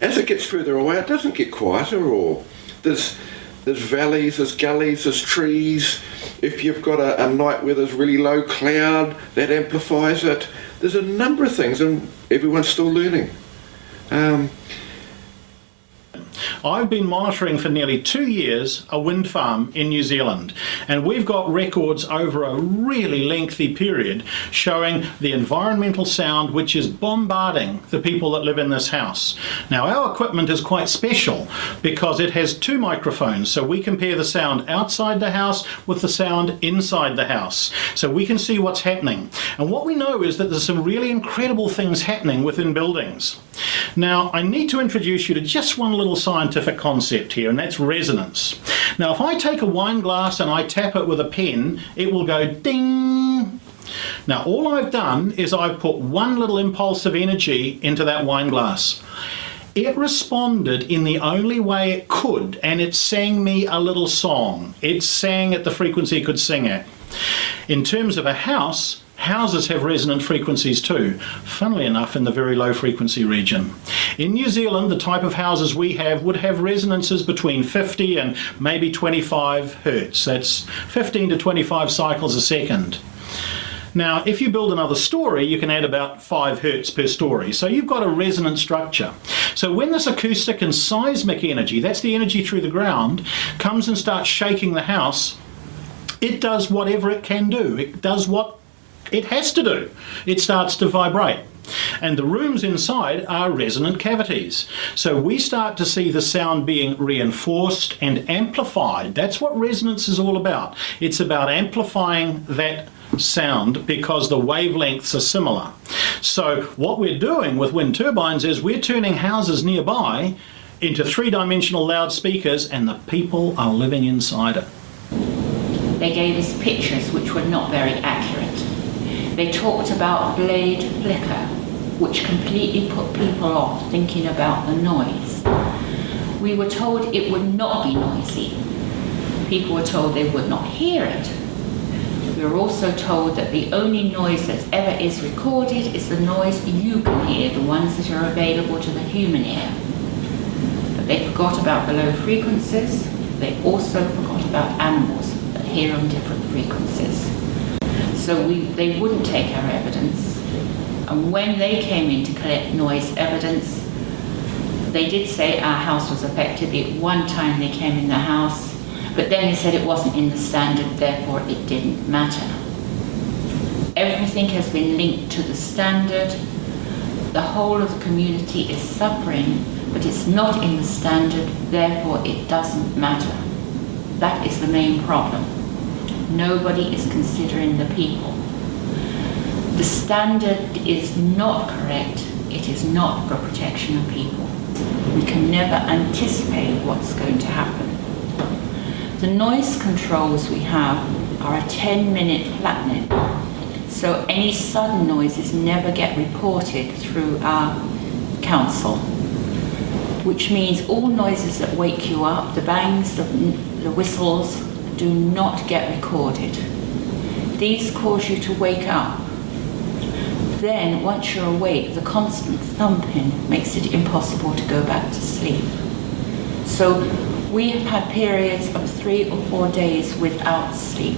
As it gets further away, it doesn't get quieter, or there's valleys, there's gullies, there's trees. If you've got a night where there's really low cloud, that amplifies it. There's a number of things, and everyone's still learning. I've been monitoring for nearly 2 years a wind farm in New Zealand, and we've got records over a really lengthy period showing the environmental sound which is bombarding the people that live in this house. Now, our equipment is quite special because it has 2 microphones, so we compare the sound outside the house with the sound inside the house, so we can see what's happening. And what we know is that there's some really incredible things happening within buildings. Now, I need to introduce you to just one little scientific concept here, and that's resonance. Now, if I take a wine glass and I tap it with a pen, it will go ding. Now, all I've done is I've put one little impulse of energy into that wine glass. It responded in the only way it could, and it sang me a little song. It sang at the frequency it could sing at. In terms of a house, houses have resonant frequencies too, funnily enough in the very low frequency region. In New Zealand, the type of houses we have would have resonances between 50 and maybe 25 hertz. That's 15 to 25 cycles a second. Now, if you build another story, you can add about 5 hertz per story. So you've got a resonant structure. So when this acoustic and seismic energy, that's the energy through the ground, comes and starts shaking the house, it does whatever it can do. It does what it has to do. It starts to vibrate. And the rooms inside are resonant cavities. So we start to see the sound being reinforced and amplified. That's what resonance is all about. It's about amplifying that sound because the wavelengths are similar. So what we're doing with wind turbines is we're turning houses nearby into 3-dimensional loudspeakers, and the people are living inside it. They gave us pictures which were not very accurate. They talked about blade flicker, which completely put people off thinking about the noise. We were told it would not be noisy. People were told they would not hear it. We were also told that the only noise that ever is recorded is the noise you can hear, the ones that are available to the human ear. But they forgot about the low frequencies. They also forgot about animals that hear on different frequencies. So they wouldn't take our evidence. And when they came in to collect noise evidence, they did say our house was affected. At one time they came in the house, but then they said it wasn't in the standard, therefore it didn't matter. Everything has been linked to the standard. The whole of the community is suffering, but it's not in the standard, therefore it doesn't matter. That is the main problem. Nobody is considering the people. The standard is not correct. It is not for protection of people. We can never anticipate what's going to happen. The noise controls we have are a 10-minute flattening, so any sudden noises never get reported through our council, which means all noises that wake you up, the bangs, the whistles, do not get recorded. These cause you to wake up. Then, once you're awake, the constant thumping makes it impossible to go back to sleep. So we have had periods of 3 or 4 days without sleep,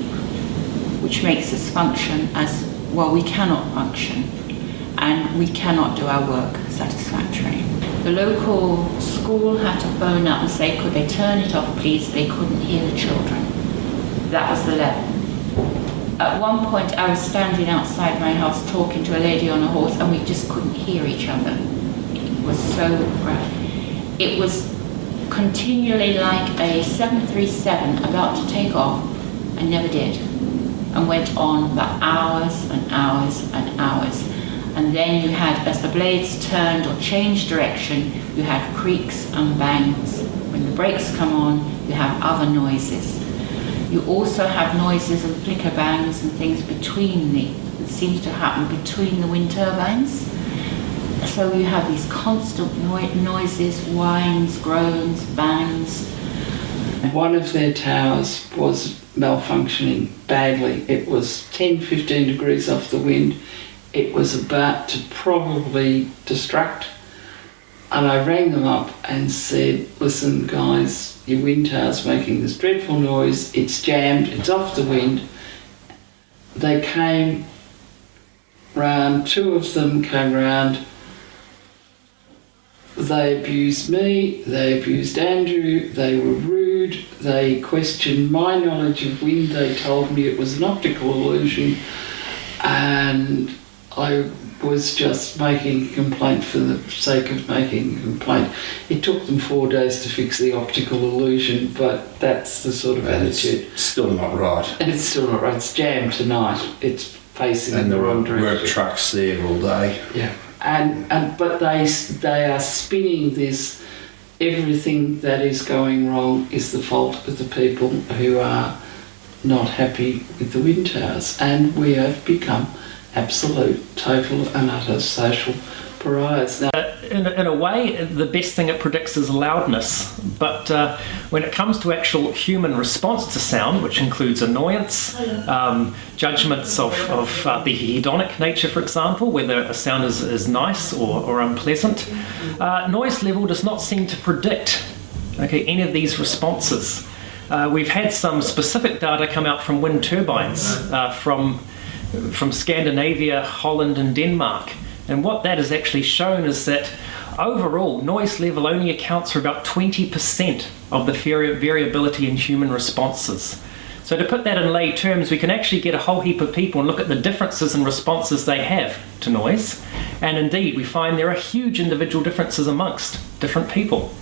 which makes us function as, well, we cannot function, and we cannot do our work satisfactorily. The local school had to phone up and say, could they turn it off, please? They couldn't hear the children. That was the level. At one point, I was standing outside my house talking to a lady on a horse, and we just couldn't hear each other. It was so rough. It was continually like a 737 about to take off and never did, and went on for hours and hours and hours. And then you had, as the blades turned or changed direction, you had creaks and bangs. When the brakes come on, you have other noises. You also have noises and flicker bangs and things between it seems to happen between the wind turbines. So you have these constant noises, whines, groans, bangs. One of their towers was malfunctioning badly. It was 10-15 degrees off the wind. It was about to probably destruct. And I rang them up and said, listen guys, your wind tower's making this dreadful noise, it's jammed, it's off the wind. They came round, 2 of them came round. They abused me, they abused Andrew, they were rude, they questioned my knowledge of wind, they told me it was an optical illusion, and I was just making a complaint for the sake of making a complaint. It took them 4 days to fix the optical illusion, but that's the sort of attitude. It's still not right. And it's still not right. It's jammed tonight. It's facing in the wrong direction. And there were trucks there all day. Yeah. But they are spinning this, everything that is going wrong is the fault of the people who are not happy with the wind towers, and we have become absolute, total and utter social pariahs. Now, in a way, the best thing it predicts is loudness, but when it comes to actual human response to sound, which includes annoyance, judgments of the hedonic nature, for example, whether a sound is nice or unpleasant, noise level does not seem to predict any of these responses. We've had some specific data come out from wind turbines from Scandinavia, Holland and Denmark. And what that has actually shown is that overall noise level only accounts for about 20% of the variability in human responses. So to put that in lay terms, we can actually get a whole heap of people and look at the differences in responses they have to noise. And indeed, we find there are huge individual differences amongst different people.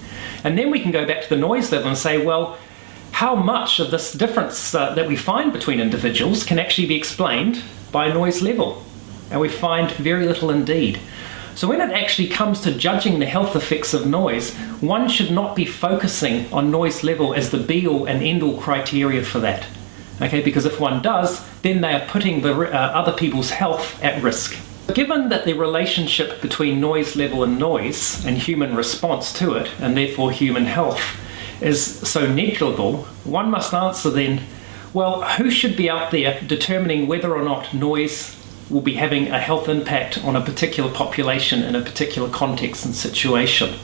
And then we can go back to the noise level and say, well, how much of this difference that we find between individuals can actually be explained by noise level? And we find very little indeed. So when it actually comes to judging the health effects of noise, one should not be focusing on noise level as the be-all and end-all criteria for that. Because if one does, then they are putting other people's health at risk. Given that the relationship between noise level and noise and human response to it, and therefore human health, is so negligible, one must answer then, well, who should be out there determining whether or not noise will be having a health impact on a particular population in a particular context and situation?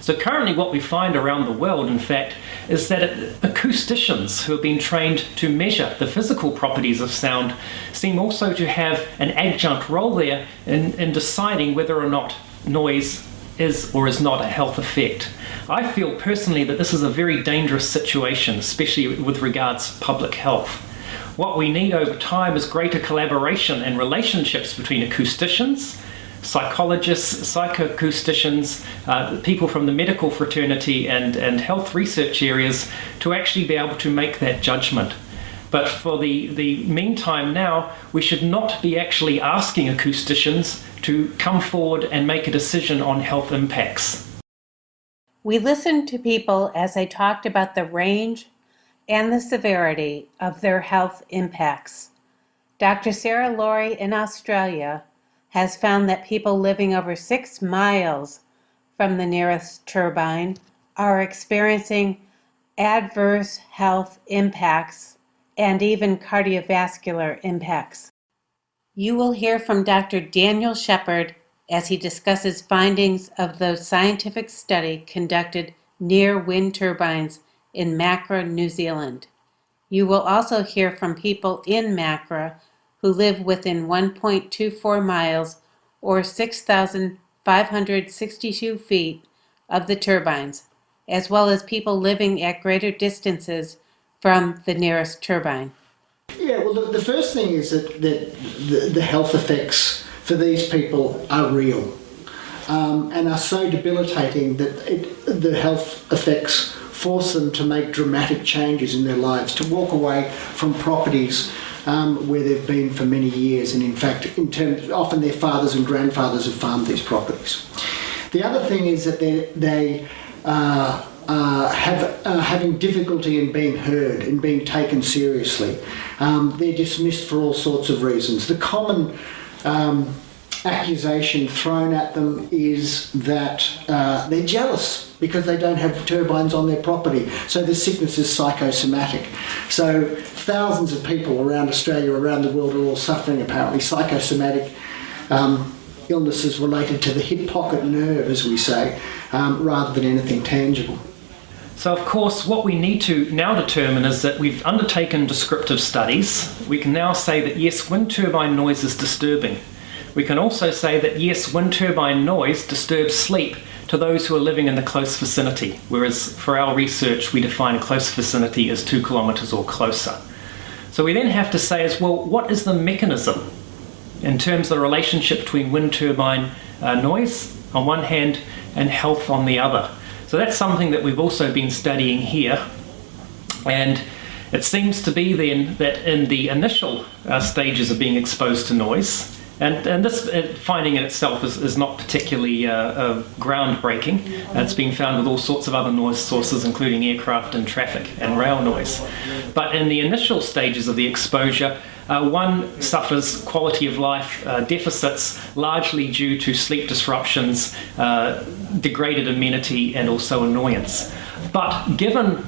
So currently what we find around the world, in fact, is that acousticians who have been trained to measure the physical properties of sound seem also to have an adjunct role there in deciding whether or not noise is or is not a health effect. I feel personally that this is a very dangerous situation, especially with regards to public health. What we need over time is greater collaboration and relationships between acousticians, psychologists, psychoacousticians, people from the medical fraternity and health research areas to actually be able to make that judgment. But for the meantime now, we should not be actually asking acousticians to come forward and make a decision on health impacts. We listened to people as they talked about the range and the severity of their health impacts. Dr. Sarah Laurie in Australia has found that people living over 6 miles from the nearest turbine are experiencing adverse health impacts and even cardiovascular impacts. You will hear from Dr. Daniel Shepherd as he discusses findings of the scientific study conducted near wind turbines in Macra, New Zealand. You will also hear from people in Macra who live within 1.24 miles or 6,562 feet of the turbines, as well as people living at greater distances from the nearest turbine. Yeah, well, the first thing is that the health effects for these people are real and are so debilitating that the health effects force them to make dramatic changes in their lives, to walk away from properties where they've been for many years, and in fact, often their fathers and grandfathers have farmed these properties. The other thing is that they having difficulty in being heard, in being taken seriously. They're dismissed for all sorts of reasons. The common accusation thrown at them is that they're jealous because they don't have turbines on their property. So the sickness is psychosomatic. So thousands of people around Australia, around the world, are all suffering apparently psychosomatic illnesses related to the hip pocket nerve, as we say, rather than anything tangible. So of course what we need to now determine is that we've undertaken descriptive studies. We can now say that yes, wind turbine noise is disturbing. We can also say that yes, wind turbine noise disturbs sleep to those who are living in the close vicinity, whereas for our research we define close vicinity as 2 kilometres or closer. So we then have to say as well, what is the mechanism in terms of the relationship between wind turbine noise on one hand and health on the other. So that's something that we've also been studying here, and it seems to be then that in the initial stages of being exposed to noise, and this finding in itself is not particularly groundbreaking. It's been found with all sorts of other noise sources, including aircraft and traffic and rail noise. But in the initial stages of the exposure, one suffers quality of life deficits largely due to sleep disruptions, degraded amenity, and also annoyance. But given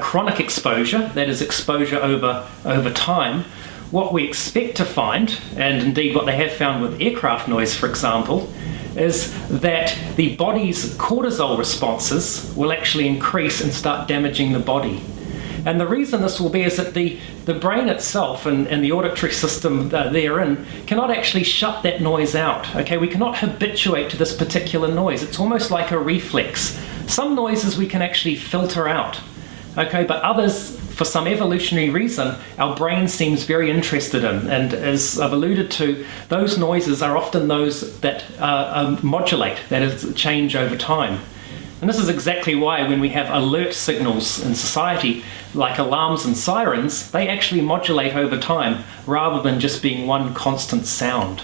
chronic exposure, that is exposure over time, what we expect to find, and indeed what they have found with aircraft noise, for example, is that the body's cortisol responses will actually increase and start damaging the body. And the reason this will be is that the brain itself and the auditory system therein cannot actually shut that noise out. Okay, we cannot habituate to this particular noise. It's almost like a reflex. Some noises we can actually filter out. Okay, but others, for some evolutionary reason, our brain seems very interested in. And as I've alluded to, those noises are often those that modulate, that is, change over time. And this is exactly why when we have alert signals in society, like alarms and sirens, they actually modulate over time rather than just being one constant sound.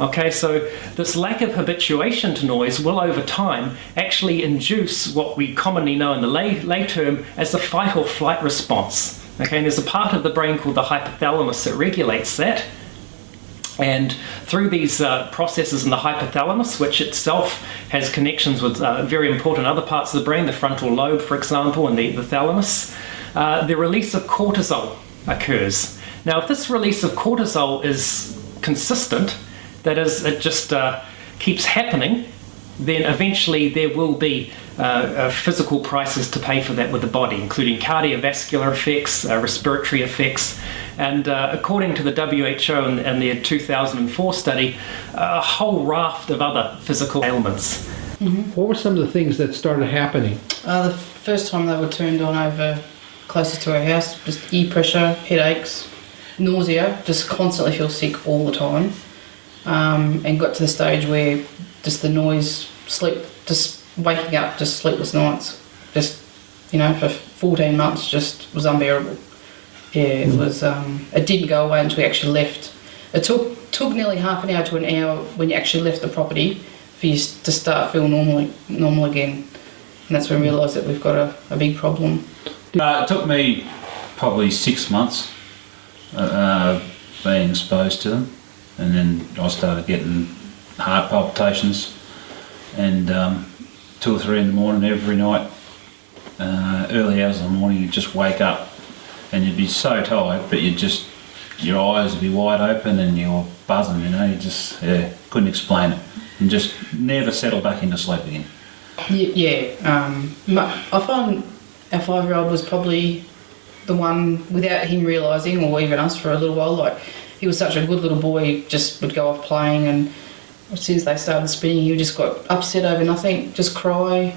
Okay, so this lack of habituation to noise will over time actually induce what we commonly know in the lay term as the fight or flight response. Okay, and there's a part of the brain called the hypothalamus that regulates that. And through these processes in the hypothalamus, which itself has connections with very important other parts of the brain, the frontal lobe, for example, and the thalamus, the release of cortisol occurs. Now, if this release of cortisol is consistent, that is, it just keeps happening, then eventually there will be physical prices to pay for that with the body, including cardiovascular effects, respiratory effects, and according to the WHO and their 2004 study, a whole raft of other physical ailments. Mm-hmm. What were some of the things that started happening? The first time they were turned on over closest to our house, just ear pressure, headaches, nausea, just constantly feel sick all the time. And got to the stage where just the noise, sleep, just waking up, just sleepless nights, just, for 14 months just was unbearable. Yeah, it was, it didn't go away until we actually left. It took nearly half an hour to an hour when you actually left the property for you to start feeling normal again. And that's when we realised that we've got a big problem. It took me probably 6 months being exposed to them. And then I started getting heart palpitations, and 2 or 3 in the morning every night, early hours in the morning, you'd just wake up and you'd be so tired, but your eyes would be wide open and you're buzzing, you just couldn't explain it, and just never settle back into sleep again. I find our 5-year-old was probably the one, without him realising, or even us for a little while, he was such a good little boy, he just would go off playing, and as soon as they started spinning, he just got upset over nothing, just cry,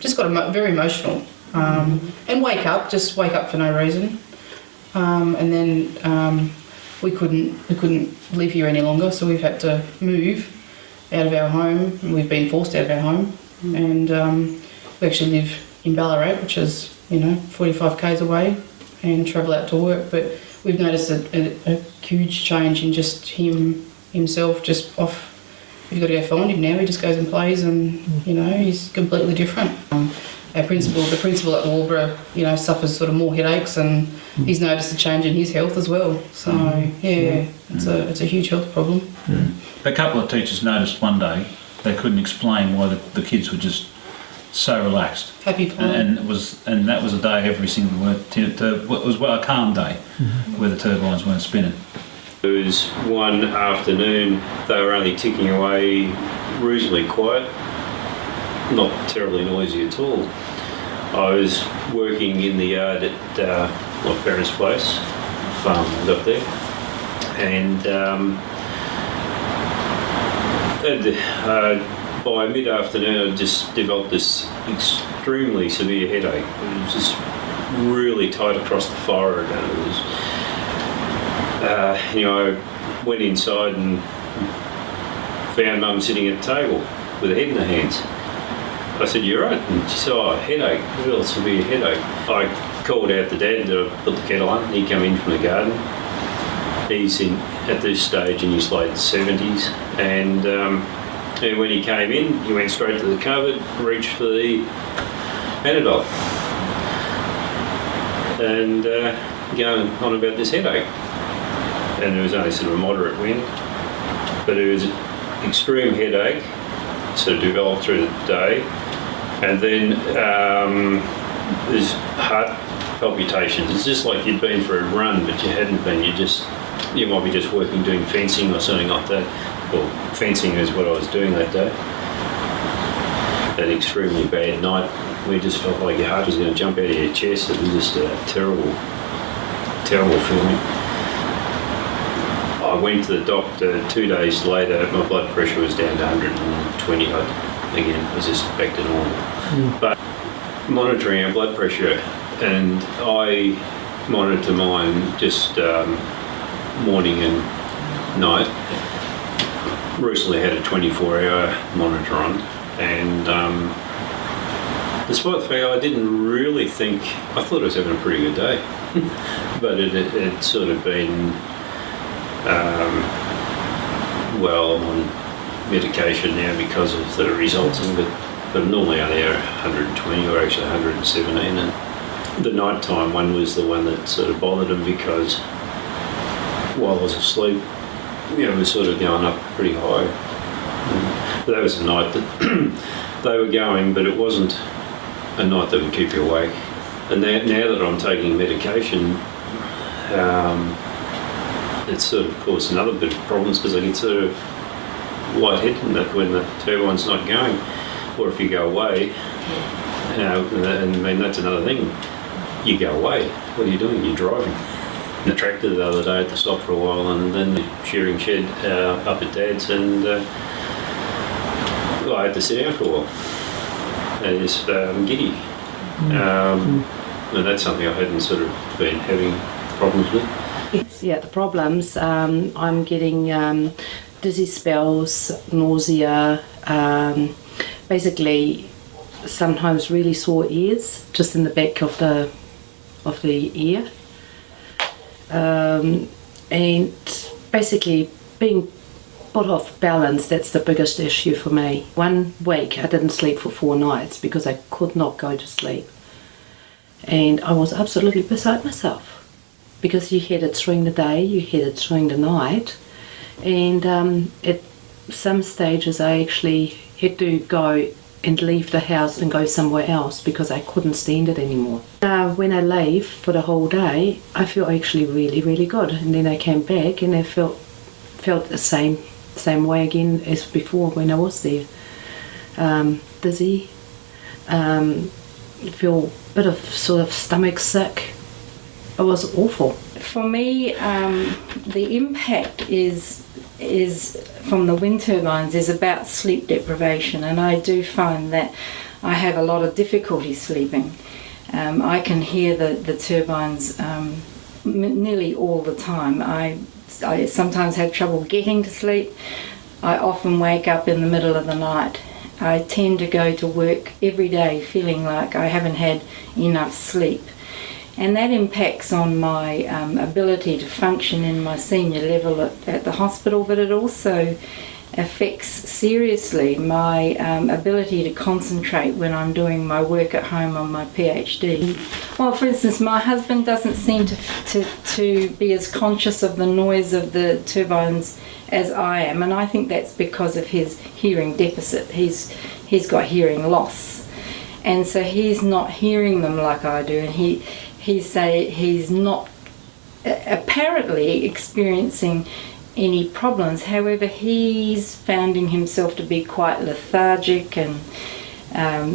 just got very emotional, and wake up for no reason. and then we couldn't live here any longer, so we've had to move out of our home. We've been forced out of our home, and we actually live in Ballarat, which is 45 k's away, and travel out to work. But we've noticed a huge change in just himself, just off. You've got to go find him now. He just goes and plays, and he's completely different. The principal at Walborough, suffers sort of more headaches, and he's noticed a change in his health as well. So it's a huge health problem. A couple of teachers noticed one day they couldn't explain why the kids were just so relaxed. Happy playing. And that was a day every single word. It was a calm day where the turbines weren't spinning. There was one afternoon they were only ticking away reasonably quiet, not terribly noisy at all. I was working in the yard at my parents' place, farm up there, and by mid-afternoon I just developed this extremely severe headache. It was just really tight across the forehead, and it was, I went inside and found Mum sitting at the table with her head in her hands. I said, "You're right." And she said, "Oh, headache, real severe headache." I called out to Dad to put the kettle on, and he came in from the garden. He's at this stage in his late 70s, and when he came in, he went straight to the cupboard, reached for the Panadol, and going on about this headache. And there was only sort of a moderate wind, but it was an extreme headache, sort of developed through the day, and then there's heart palpitations. It's just like you'd been for a run, but you hadn't been. You might be just working doing fencing or something like that. Well, fencing is what I was doing that day. An extremely bad night. We just felt like your heart was going to jump out of your chest. It was just a terrible, terrible feeling. I went to the doctor 2 days later. My blood pressure was down to 120. Again, it was just back to normal. But monitoring our blood pressure, and I monitor mine just morning and night. Recently had a 24-hour monitor on, and despite the fact I didn't really think, I thought I was having a pretty good day, but it sort of been, well, I'm on medication now because of the results, but normally only 120 or actually 117, and the nighttime one was the one that sort of bothered them because while I was asleep, it was sort of going up pretty high. But that was a night that they were going, but it wasn't a night that would keep you awake. And now that I'm taking medication, it's sort of caused another bit of problems because I get sort of lightheaded when the turbine's not going, or if you go away. And I mean, that's another thing. You go away. What are you doing? You're driving. The tractor the other day had to stop for a while, and then the shearing shed up at Dad's, and I had to sit down for a while and just giddy. And that's something I hadn't sort of been having problems with. Yeah, the problems, I'm getting dizzy spells, nausea, basically sometimes really sore ears, just in the back of the ear. And basically being put off balance, that's the biggest issue for me. 1 week I didn't sleep for 4 nights because I could not go to sleep. And I was absolutely beside myself because you had it during the day, you had it during the night. And at some stages I actually had to go and leave the house and go somewhere else because I couldn't stand it anymore. When I leave for the whole day, I feel actually really, really good. And then I came back and I felt the same way again as before when I was there. Dizzy, feel a bit of sort of stomach sick. It was awful. For me, the impact is from the wind turbines is about sleep deprivation, and I do find that I have a lot of difficulty sleeping. I can hear the turbines nearly all the time. I sometimes have trouble getting to sleep. I often wake up in the middle of the night. I tend to go to work every day feeling like I haven't had enough sleep. And that impacts on my ability to function in my senior level at the hospital, but it also affects seriously my ability to concentrate when I'm doing my work at home on my PhD. Well, for instance, my husband doesn't seem to be as conscious of the noise of the turbines as I am, and I think that's because of his hearing deficit. He's got hearing loss, and so he's not hearing them like I do, and he's not apparently experiencing any problems. However, he's finding himself to be quite lethargic and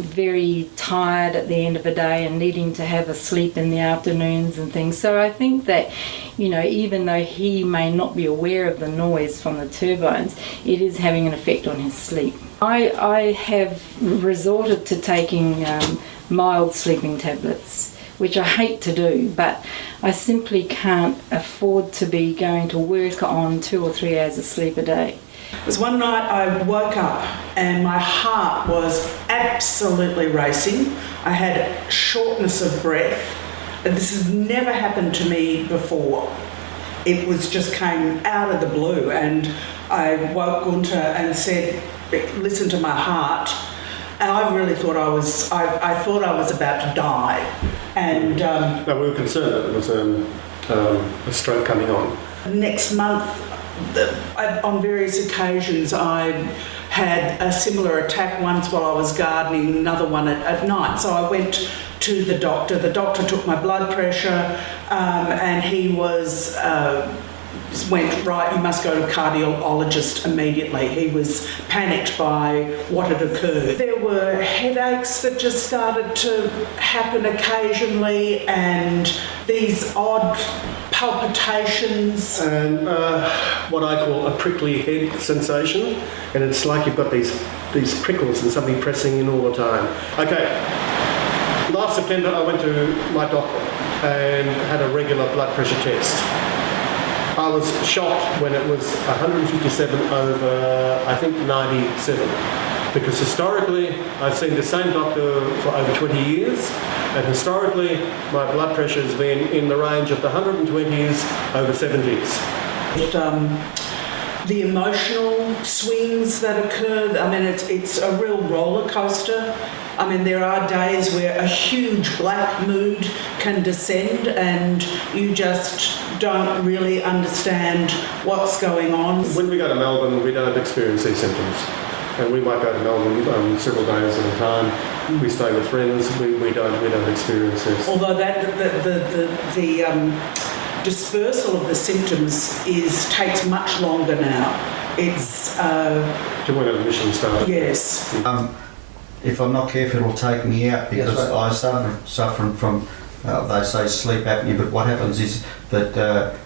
very tired at the end of a day and needing to have a sleep in the afternoons and things. So I think that, you know, even though he may not be aware of the noise from the turbines, it is having an effect on his sleep. I have resorted to taking mild sleeping tablets, which I hate to do, but I simply can't afford to be going to work on 2 or 3 hours of sleep a day. It was one night I woke up and my heart was absolutely racing. I had shortness of breath. This has never happened to me before. It was just came out of the blue, and I woke Gunter and said, listen to my heart. And I really thought I thought I was about to die. And no, we were concerned that it was a stroke coming on. Next month, on various occasions, I had a similar attack, once while I was gardening, another one at night. So I went to the doctor. The doctor took my blood pressure, and he went, right, you must go to a cardiologist immediately. He was panicked by what had occurred. There were headaches that just started to happen occasionally, and these odd palpitations. And what I call a prickly head sensation, and it's like you've got these prickles and something pressing in all the time. Okay, last September I went to my doctor and had a regular blood pressure test. I was shocked when it was 157 over, I think, 97. Because historically, I've seen the same doctor for over 20 years, and historically, my blood pressure has been in the range of the 120s over 70s. The emotional swings that occur, I mean, it's a real roller coaster. I mean, there are days where a huge black mood can descend and you just don't really understand what's going on. When we go to Melbourne, we don't experience these symptoms. And we might go to Melbourne several days at a time. We stay with friends. We don't experience this. Although the dispersal of the symptoms takes much longer now. It's to when admission starts. Yes. If I'm not careful, it'll take me out because I suffering from, they say sleep apnea, but what happens is that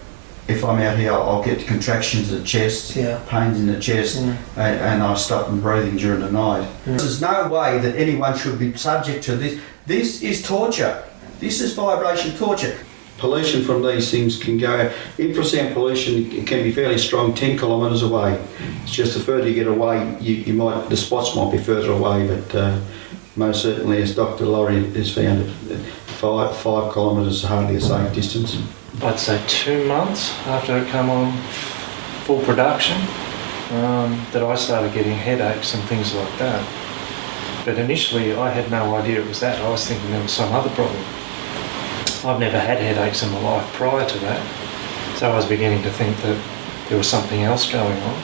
if I'm out here, I'll get contractions of the chest, pains in the chest, and I stop breathing during the night. There's no way that anyone should be subject to this. This is torture. This is vibration torture. Pollution from these things can go, infrasound pollution can be fairly strong 10 kilometres away. It's just the further you get away, the spots might be further away, but most certainly, as Dr. Laurie has found, 5 kilometres is hardly a safe distance. I'd say 2 months after it come on full production, that I started getting headaches and things like that. But initially I had no idea it was that. I was thinking there was some other problem. I've never had headaches in my life prior to that, so I was beginning to think that there was something else going on.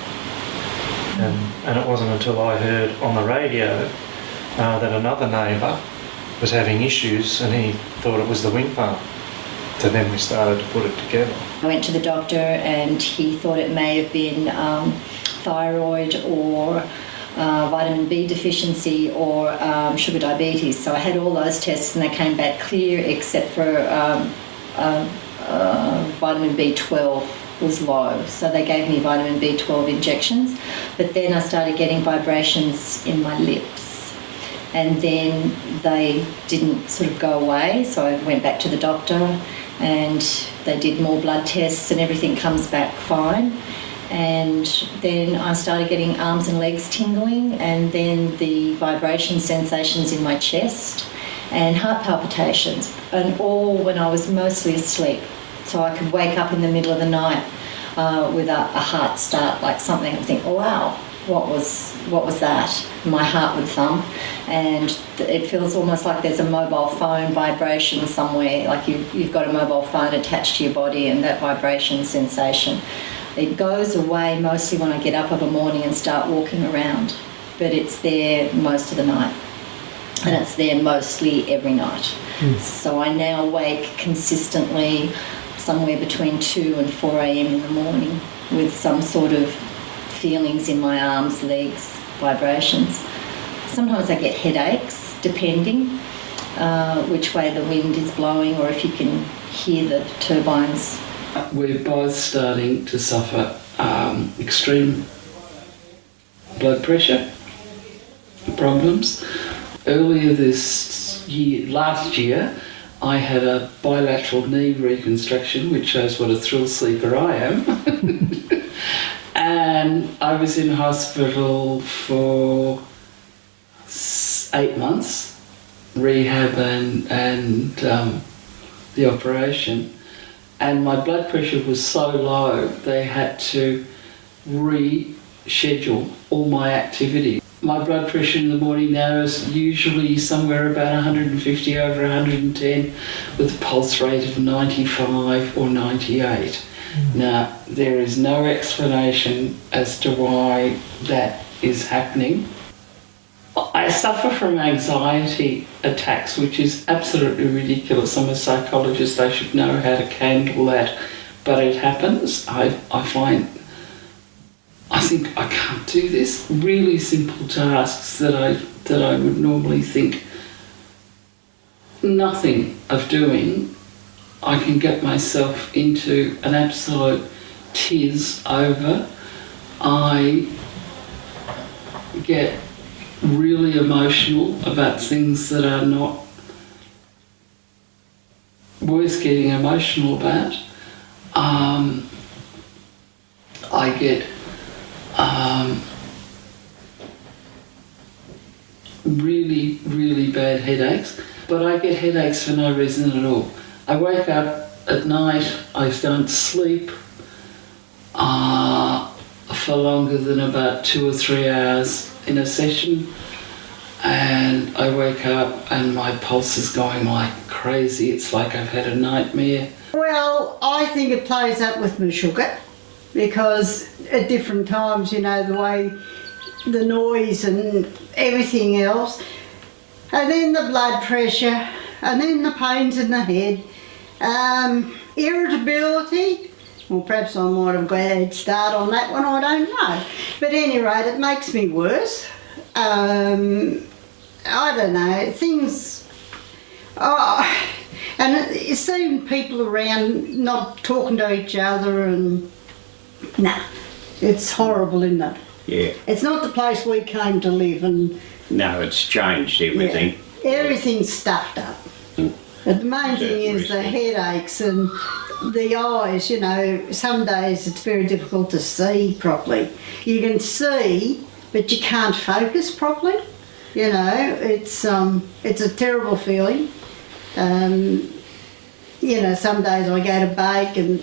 And it wasn't until I heard on the radio that another neighbour was having issues and he thought it was the wind farm. So then we started to put it together. I went to the doctor and he thought it may have been thyroid or vitamin B deficiency or sugar diabetes. So I had all those tests and they came back clear except for vitamin B12 was low. So they gave me vitamin B12 injections. But then I started getting vibrations in my lips. and then they didn't sort of go away, so I went back to the doctor and they did more blood tests and everything comes back fine. And then I started getting arms and legs tingling, and then the vibration sensations in my chest and heart palpitations, and all when I was mostly asleep. So I could wake up in the middle of the night with a heart start, like something, and think, oh, wow, what was that? My heart would thump, and it feels almost like there's a mobile phone vibration somewhere, like you've got a mobile phone attached to your body, and that vibration sensation. It goes away mostly when I get up of a morning and start walking around, but it's there most of the night, and it's there mostly every night. So I now wake consistently somewhere between 2 and 4 a.m. in the morning with some sort of feelings in my arms, legs, vibrations. Sometimes I get headaches, depending which way the wind is blowing or if you can hear the turbines. We're both starting to suffer extreme blood pressure problems. Earlier last year, I had a bilateral knee reconstruction, which shows what a thrill sleeper I am. And I was in hospital for 8 months, rehab and the operation. And my blood pressure was so low, they had to reschedule all my activity. My blood pressure in the morning now is usually somewhere about 150 over 110 with a pulse rate of 95 or 98. Now, there is no explanation as to why that is happening. I suffer from anxiety attacks, which is absolutely ridiculous. I'm a psychologist, I should know how to handle that. But it happens. I think I can't do this. Really simple tasks that I would normally think nothing of doing, I can get myself into an absolute tiz over. I get really emotional about things that are not worth getting emotional about. I get really, really bad headaches, but I get headaches for no reason at all. I wake up at night, I don't sleep for longer than about 2 or 3 hours in a session, and I wake up and my pulse is going like crazy. It's like I've had a nightmare. Well, I think it plays up with my sugar, because at different times, you know, the way the noise and everything else, and then the blood pressure, and then the pains in the head, irritability. Well, perhaps I might have got a head start on that one, I don't know. But at any rate, it makes me worse. I don't know, things... and seeing people around not talking to each other and... Nah, it's horrible, isn't it? Yeah. It's not the place we came to live, and... No, it's changed everything. Yeah, everything's stuffed up. But the main thing is the headaches and the eyes, you know, some days it's very difficult to see properly. You can see, but you can't focus properly. You know, it's a terrible feeling. You know, some days I go to bake and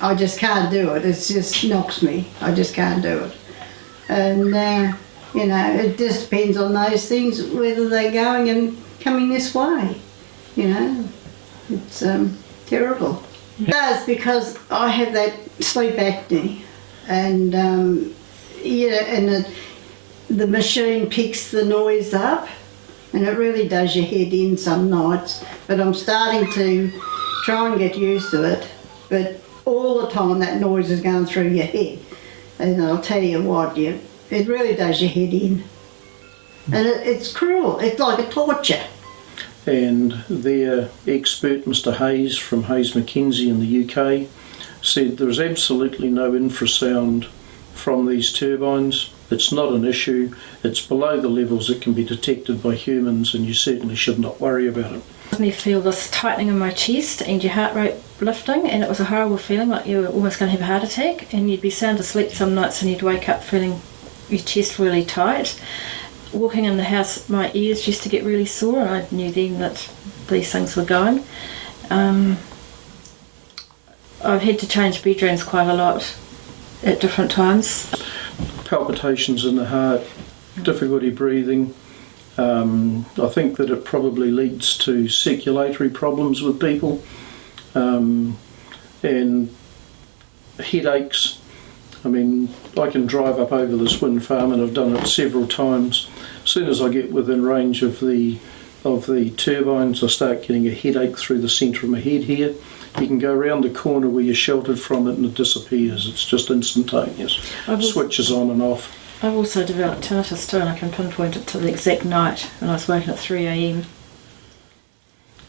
I just can't do it. It just knocks me. I just can't do it. And, you know, it just depends on those things, whether they're going and coming this way. You know, it's terrible. It does, because I have that sleep apnea, and yeah, and the machine picks the noise up, and it really does your head in some nights. But I'm starting to try and get used to it. But all the time that noise is going through your head, and I'll tell you what, it really does your head in, and it's cruel. It's like a torture. And their expert, Mr Hayes from Hayes Mackenzie in the UK, said there's absolutely no infrasound from these turbines. It's not an issue. It's below the levels that can be detected by humans, and you certainly should not worry about it. You feel this tightening in my chest and your heart rate lifting, and it was a horrible feeling, like you were almost going to have a heart attack, and you'd be sound asleep some nights and you'd wake up feeling your chest really tight. Walking in the house, my ears used to get really sore, and I knew then that these things were going. I've had to change bedrooms quite a lot at different times. Palpitations in the heart, difficulty breathing. I think that it probably leads to circulatory problems with people, and headaches. I mean, I can drive up over this wind farm, and I've done it several times. As soon as I get within range of the turbines, I start getting a headache through the centre of my head here. You can go around the corner where you're sheltered from it and it disappears. It's just instantaneous. Switches on and off. I've also developed tinnitus too, and I can pinpoint it to the exact night when I was woken at 3 a.m.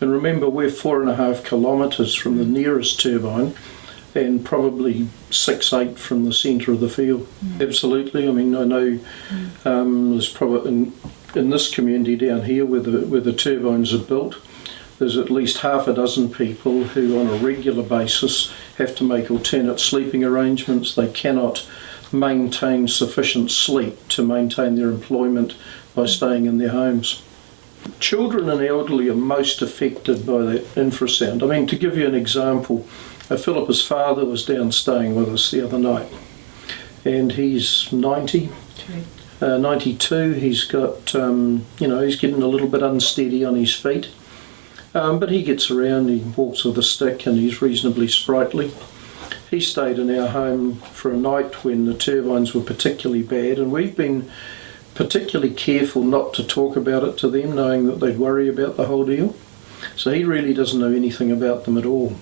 And remember, we're 4.5 kilometres from the nearest turbine, and probably 6-8 from the centre of the field. Absolutely. I mean, I know there's probably in this community down here where the turbines are built, there's at least half a dozen people who on a regular basis have to make alternate sleeping arrangements. They cannot maintain sufficient sleep to maintain their employment by staying in their homes. Children and elderly are most affected by that infrasound. I mean, to give you an example, Philippa's father was down staying with us the other night, and he's 90, 92. He's got, he's getting a little bit unsteady on his feet, but he gets around, he walks with a stick, and he's reasonably sprightly. He stayed in our home for a night when the turbines were particularly bad, and we've been particularly careful not to talk about it to them, knowing that they'd worry about the whole deal. So he really doesn't know anything about them at all.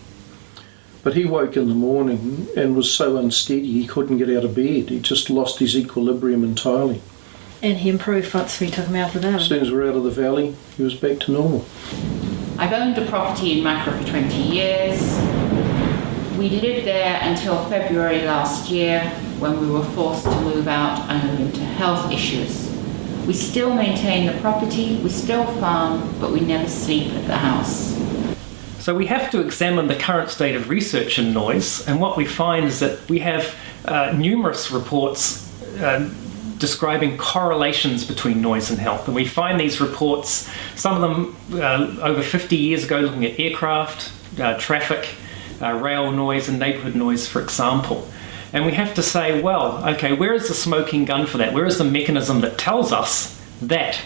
But he woke in the morning and was so unsteady he couldn't get out of bed. He just lost his equilibrium entirely. And he improved once we took him out of the valley. As soon as we're out of the valley, he was back to normal. I've owned a property in Macra for 20 years. We lived there until February last year, when we were forced to move out owing to health issues. We still maintain the property, we still farm, but we never sleep at the house. So we have to examine the current state of research in noise, and what we find is that we have numerous reports describing correlations between noise and health. And we find these reports, some of them over 50 years ago, looking at aircraft, traffic, rail noise and neighbourhood noise, for example. And we have to say, well, okay, where is the smoking gun for that? Where is the mechanism that tells us that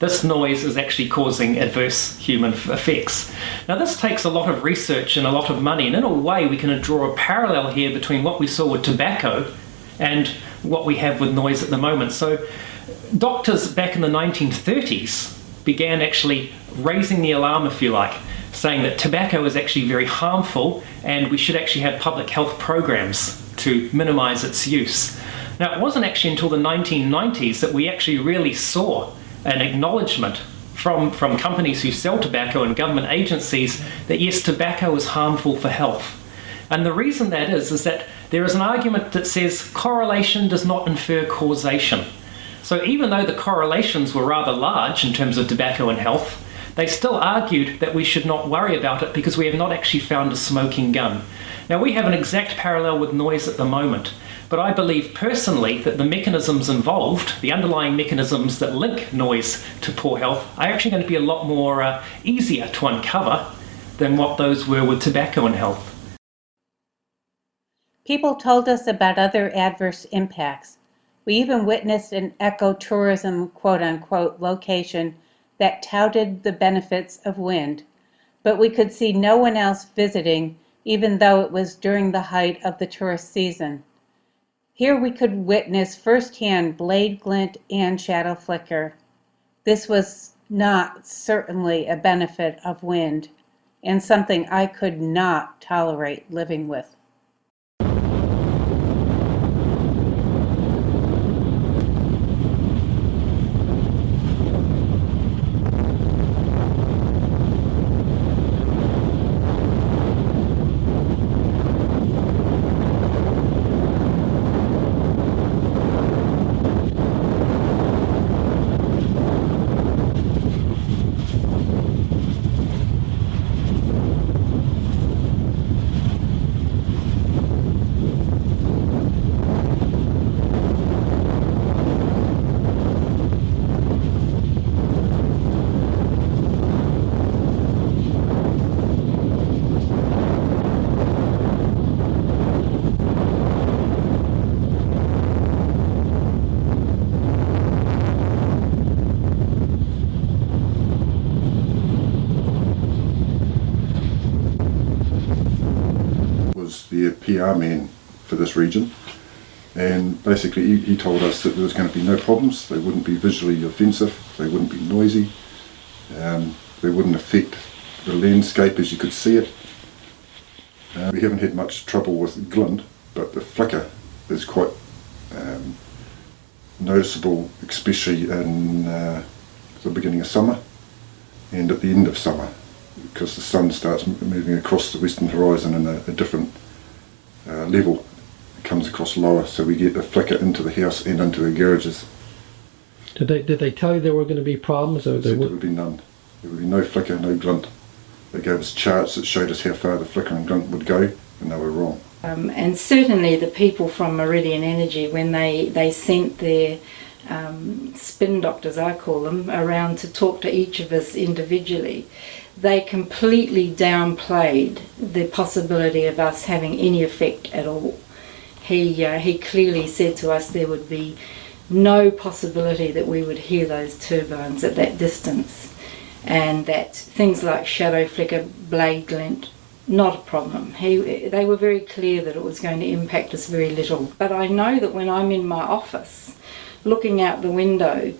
this noise is actually causing adverse human effects? Now, this takes a lot of research and a lot of money, and in a way we can draw a parallel here between what we saw with tobacco and what we have with noise at the moment. So doctors back in the 1930s began actually raising the alarm, if you like, saying that tobacco is actually very harmful and we should actually have public health programs to minimise its use. Now, it wasn't actually until the 1990s that we actually really saw an acknowledgement from companies who sell tobacco and government agencies that yes, tobacco is harmful for health. And the reason that is that there is an argument that says correlation does not infer causation. So even though the correlations were rather large in terms of tobacco and health, they still argued that we should not worry about it because we have not actually found a smoking gun. Now, we have an exact parallel with noise at the moment, but I believe personally that the mechanisms involved, the underlying mechanisms that link noise to poor health, are actually going to be a lot more easier to uncover than what those were with tobacco and health. People told us about other adverse impacts. We even witnessed an ecotourism, quote-unquote, location that touted the benefits of wind, but we could see no one else visiting, even though it was during the height of the tourist season. Here we could witness firsthand blade glint and shadow flicker. This was not certainly a benefit of wind, and something I could not tolerate living with. their PR man for this region, and basically he told us that there was going to be no problems. They wouldn't be visually offensive, they wouldn't be noisy, they wouldn't affect the landscape as you could see it. We haven't had much trouble with glint, but the flicker is quite noticeable, especially in the beginning of summer and at the end of summer, because the sun starts moving across the western horizon in a different level. It comes across lower, so we get a flicker into the house and into the garages. Did they tell you there were going to be problems? Or There would be none. There would be no flicker, no glint. They gave us charts that showed us how far the flicker and glint would go, and they were wrong. And certainly the people from Meridian Energy, when they sent their spin doctors, I call them, around to talk to each of us individually, they completely downplayed the possibility of us having any effect at all. He clearly said to us there would be no possibility that we would hear those turbines at that distance, and that things like shadow flicker, blade glint, not a problem. They were very clear that it was going to impact us very little. But I know that when I'm in my office, looking out the window,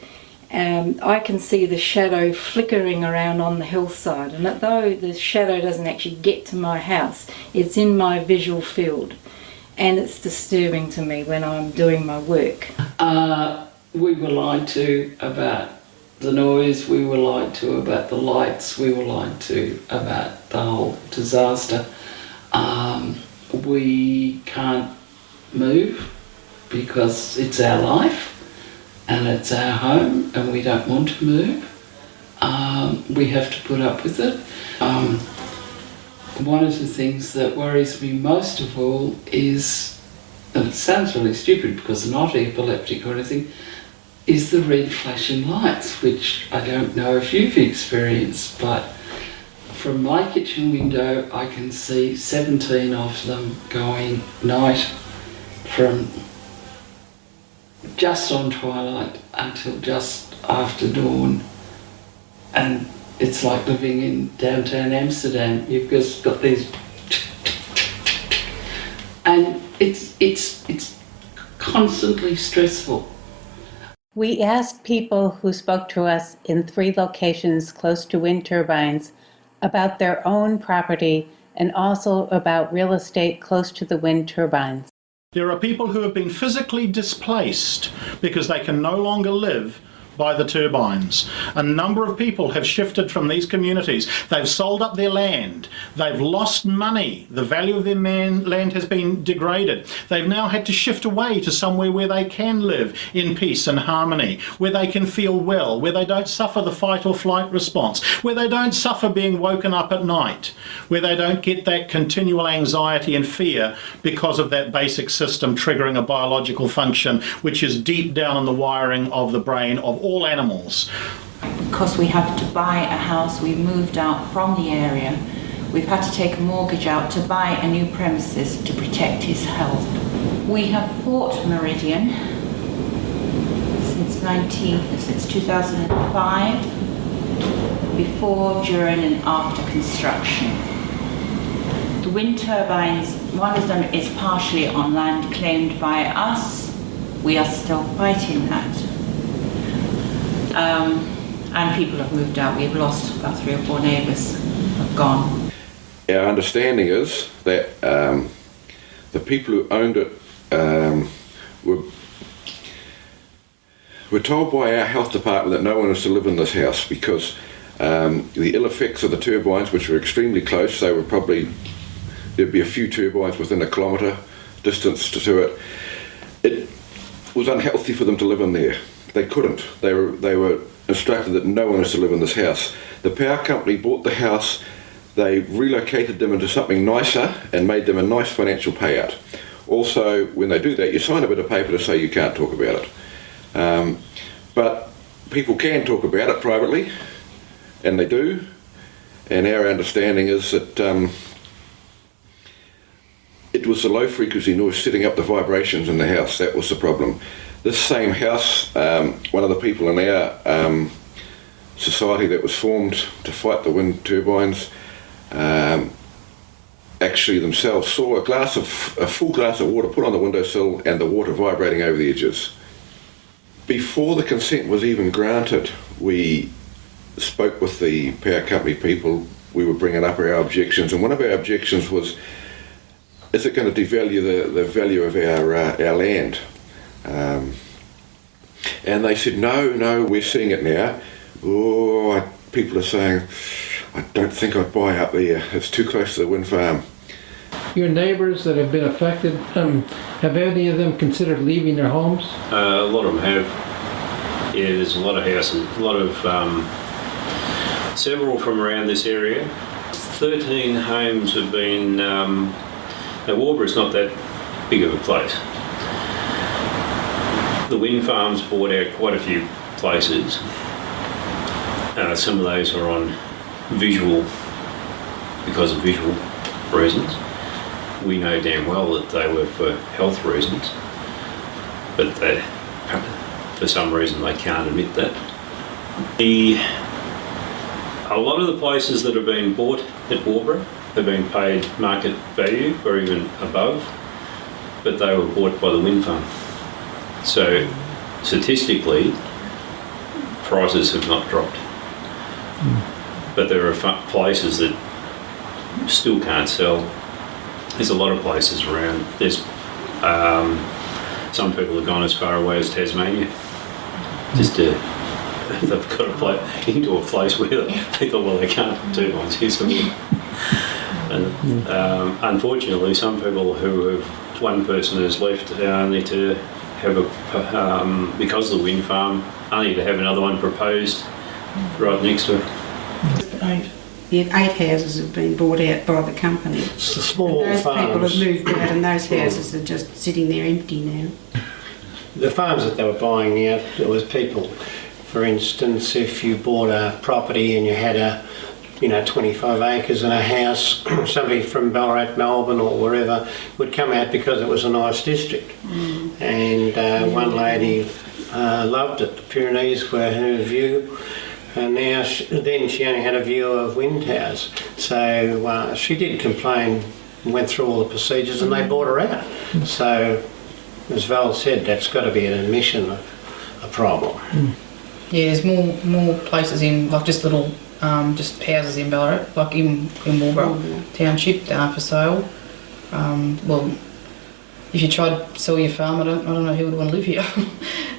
I can see the shadow flickering around on the hillside, and although the shadow doesn't actually get to my house, it's in my visual field, and it's disturbing to me when I'm doing my work. We were lied to about the noise, we were lied to about the lights, we were lied to about the whole disaster. We can't move because it's our life and it's our home and we don't want to move. We have to put up with it. One of the things that worries me most of all is, and it sounds really stupid because I'm not epileptic or anything, is the red flashing lights, which I don't know if you've experienced, but from my kitchen window I can see 17 of them going night from just on twilight until just after dawn, and it's like living in downtown Amsterdam. You've just got these, and it's constantly stressful. We asked people who spoke to us in 3 locations close to wind turbines about their own property and also about real estate close to the wind turbines. There are people who have been physically displaced because they can no longer live by the turbines. A number of people have shifted from these communities. They've sold up their land. They've lost money. The value of their land has been degraded. They've now had to shift away to somewhere where they can live in peace and harmony, where they can feel well, where they don't suffer the fight or flight response, where they don't suffer being woken up at night, where they don't get that continual anxiety and fear because of that basic system triggering a biological function which is deep down in the wiring of the brain of all animals. Because we had to buy a house, we moved out from the area. We've had to take a mortgage out to buy a new premises to protect his health. We have fought Meridian since 2005, before, during and after construction. The wind turbines, one of them is partially on land claimed by us. We are still fighting that. And people have moved out. We've lost about 3 or 4 neighbours, have gone. Our understanding is that the people who owned it were told by our health department that no one was to live in this house because the ill effects of the turbines, which were extremely close, they were probably, there'd be a few turbines within a kilometre distance to it. It was unhealthy for them to live in there. They couldn't. They were instructed that no one was to live in this house. The power company bought the house, they relocated them into something nicer and made them a nice financial payout. Also, when they do that, you sign a bit of paper to say you can't talk about it. But people can talk about it privately, and they do. And our understanding is that it was the low frequency noise setting up the vibrations in the house. That was the problem. This same house, one of the people in our society that was formed to fight the wind turbines, actually themselves saw a full glass of water put on the windowsill and the water vibrating over the edges. Before the consent was even granted, we spoke with the power company people. We were bringing up our objections, and one of our objections was, is it going to devalue the value of our land? And they said, no, we're seeing it now. People are saying, I don't think I'd buy up there. It's too close to the wind farm. Your neighbours that have been affected, have any of them considered leaving their homes? A lot of them have. Yeah, there's a lot of houses, a lot of, several from around this area. 13 homes have been, now Warborough's not that big of a place. The wind farms bought out quite a few places. Some of those are on because of visual reasons. We know damn well that they were for health reasons, but for some reason they can't admit that. A lot of the places that have been bought at Warburg have been paid market value or even above, but they were bought by the wind farm. So statistically, prices have not dropped. But there are places that still can't sell. There's a lot of places around. There's some people have gone as far away as Tasmania. They've got to play into a place where they thought, well, they can't put turbines here, so and unfortunately, some people one person has left only to have because of the wind farm, only to have another one proposed right next to it. 8 houses have been bought out by the company. It's the small those farms. people have moved out and those houses are just sitting there empty now. The farms that they were buying out, it was people. For instance, if you bought a property and you had 25 acres and a house, somebody from Ballarat, Melbourne or wherever would come out because it was a nice district. And one lady loved it. The Pyrenees were her view. And now, then she only had a view of wind towers. So she did complain, went through all the procedures and they bought her out. So, as Val said, that's got to be an admission of a problem. Yeah, there's more places in, like just little, just houses in Ballarat, like in Warburg Township, that are for sale. Well, if you try to sell your farm, I don't know who would want to live here.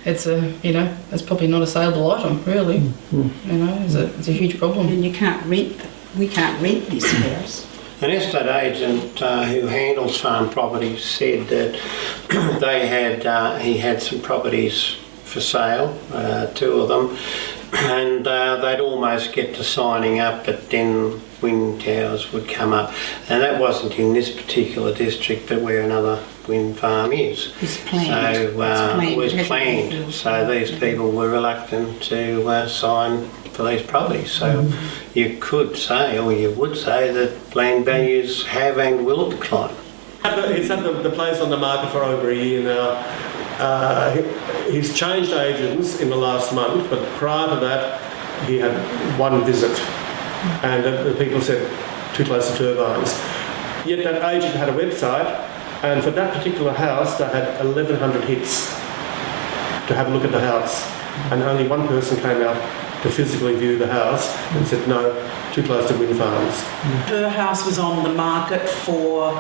It's it's probably not a saleable item, really. It's a huge problem. And you can't rent. We can't rent this house. An estate agent who handles farm properties said that he had some properties for sale, 2 of them, and they'd almost get to signing up, but then wind towers would come up. And that wasn't in this particular district, but where another wind farm is. It's planned. So it was planned. So these people were reluctant to sign for these properties. So you could say, or you would say, that land values have and will decline. He's had the place on the market for over a year now. He's changed agents in the last month, but prior to that, he had 1 visit, and the people said too close to turbines. Yet that agent had a website, and for that particular house, they had 1,100 hits to have a look at the house, and only 1 person came out to physically view the house and said no, too close to wind farms. Her house was on the market for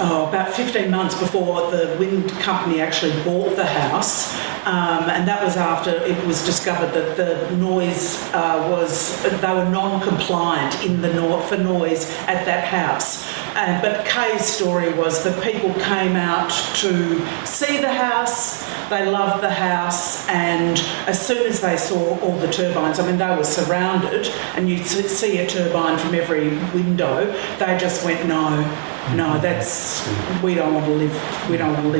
about 15 months before the wind company actually bought the house, and that was after it was discovered that the noise they were non-compliant for noise at that house. But Kay's story was that people came out to see the house, they loved the house, and as soon as they saw all the turbines, they were surrounded, and you'd see a turbine from every window, they just went, no, we don't want to live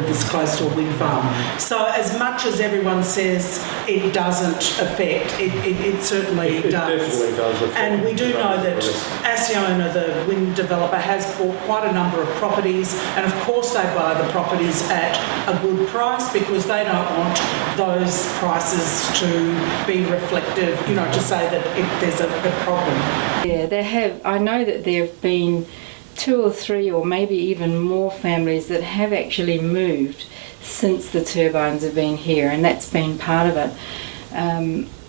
this close to a wind farm. So as much as everyone says it doesn't affect, it certainly does. Definitely does affect. And we do know that Acciona, the wind developer, has bought quite a number of properties, and of course they buy the properties at a good price because they don't want those prices to be reflective, to say that there's a problem. Yeah, they have. I know that there have been 2 or 3 or maybe even more families that have actually moved since the turbines have been here, and that's been part of it.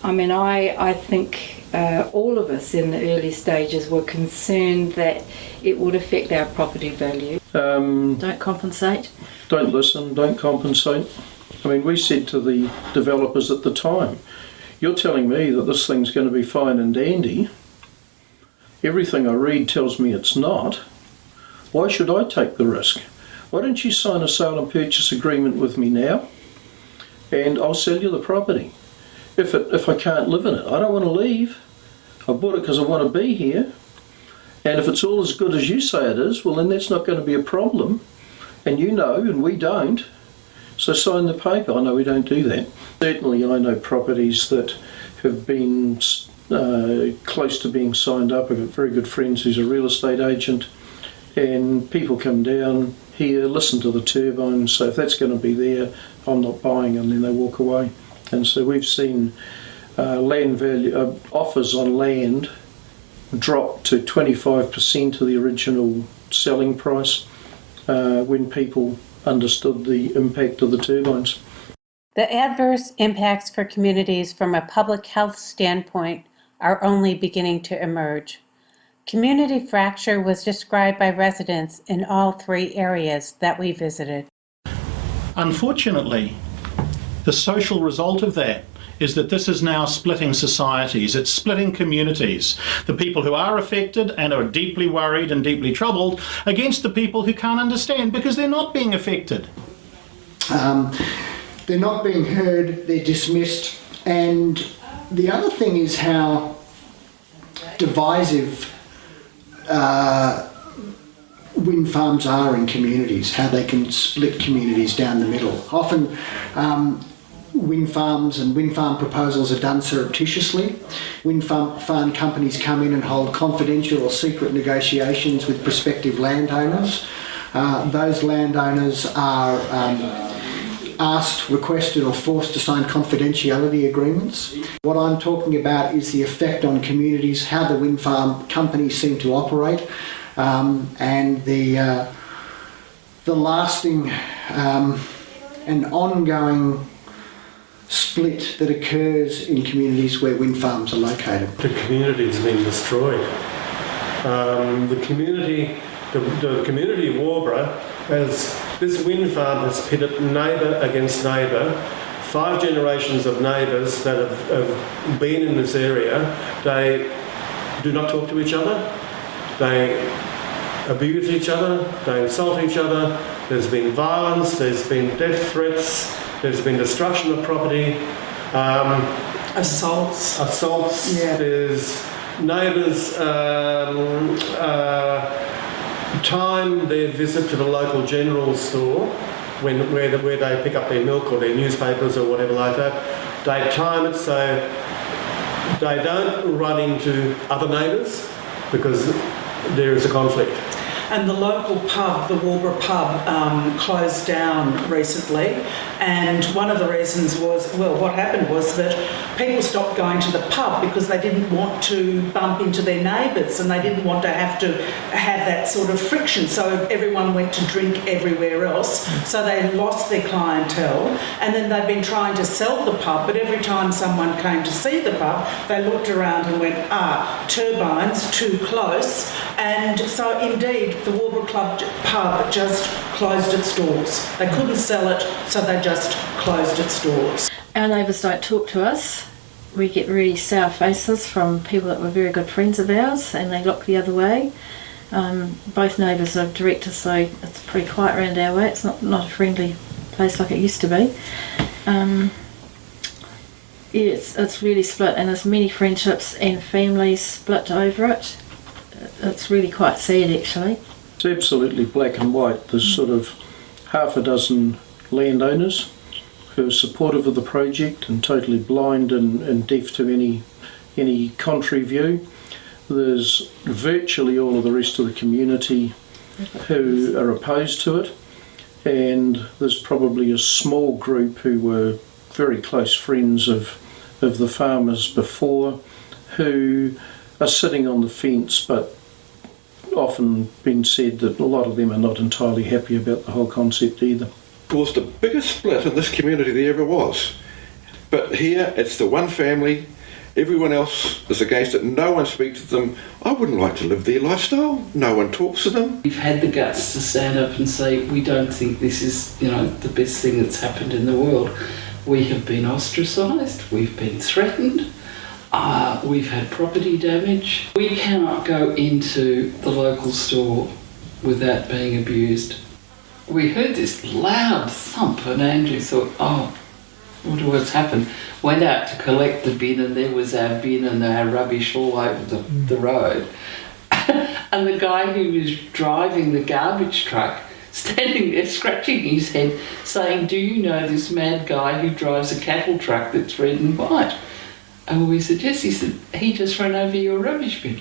I think all of us in the early stages were concerned that it would affect our property value. Don't compensate. Don't listen, don't compensate. I mean, we said to the developers at the time, you're telling me that this thing's going to be fine and dandy. Everything I read tells me it's not. Why should I take the risk? Why don't you sign a sale and purchase agreement with me now, and I'll sell you the property. If I can't live in it, I don't want to leave. I bought it because I want to be here. And if it's all as good as you say it is, well then that's not going to be a problem. And you know, and we don't. So sign the paper. I know we don't do that. Certainly I know properties that have been close to being signed up. I've got very good friends who's a real estate agent, and people come down here, listen to the turbines, so if that's going to be there, I'm not buying, and then they walk away. And so we've seen land value offers on land drop to 25% of the original selling price when people understood the impact of the turbines. The adverse impacts for communities from a public health standpoint are only beginning to emerge. Community fracture was described by residents in all 3 areas that we visited. Unfortunately, the social result of that is that this is now splitting societies. It's splitting communities. The people who are affected and are deeply worried and deeply troubled against the people who can't understand because they're not being affected. They're not being heard, they're dismissed. And the other thing is how divisive wind farms are in communities, how they can split communities down the middle. Often wind farms and wind farm proposals are done surreptitiously. Wind farm companies come in and hold confidential or secret negotiations with prospective landowners. Those landowners are asked, requested or forced to sign confidentiality agreements. What I'm talking about is the effect on communities, how the wind farm companies seem to operate, and the lasting and ongoing split that occurs in communities where wind farms are located. The community has been destroyed. The community of Warborough this wind farm has pitted neighbour against neighbour. 5 generations of neighbours that have been in this area, they do not talk to each other, they abuse each other, they insult each other, there's been violence, there's been death threats, there's been destruction of property, assaults, yeah. There's neighbours time their visit to the local general store where they pick up their milk or their newspapers or whatever like that. They time it so they don't run into other neighbours because there is a conflict. And the local pub, the Warborough pub, closed down recently, and one of the reasons was, well, what happened was that people stopped going to the pub because they didn't want to bump into their neighbours and they didn't want to have that sort of friction, so everyone went to drink everywhere else, so they lost their clientele, and then they've been trying to sell the pub, but every time someone came to see the pub, they looked around and went, turbines, too close, and so indeed the Warborough pub just closed its doors. They couldn't sell it, so they just closed its doors. Our neighbours don't talk to us. We get really sour faces from people that were very good friends of ours, and they look the other way. Both neighbours are directors, so it's pretty quiet around our way. It's not a friendly place like it used to be. It's really split, and there's many friendships and families split over it. It's really quite sad, actually. It's absolutely black and white. There's sort of half a dozen landowners who are supportive of the project and totally blind and deaf to any contrary view. There's virtually all of the rest of the community who are opposed to it, and there's probably a small group who were very close friends of the farmers before, who are sitting on the fence but often been said that a lot of them are not entirely happy about the whole concept either. Caused the biggest split in this community there ever was. But here, it's the one family, everyone else is against it, no one speaks to them. I wouldn't like to live their lifestyle, no one talks to them. We've had the guts to stand up and say, we don't think this is, the best thing that's happened in the world. We have been ostracised, we've been threatened, we've had property damage. We cannot go into the local store without being abused. We heard this loud thump and Andrew thought, oh, what's happened? Went out to collect the bin and there was our bin and our rubbish all over the road. And the guy who was driving the garbage truck standing there scratching his head saying, do you know this mad guy who drives a cattle truck that's red and white? And we said, yes. He said, he just ran over your rubbish bin.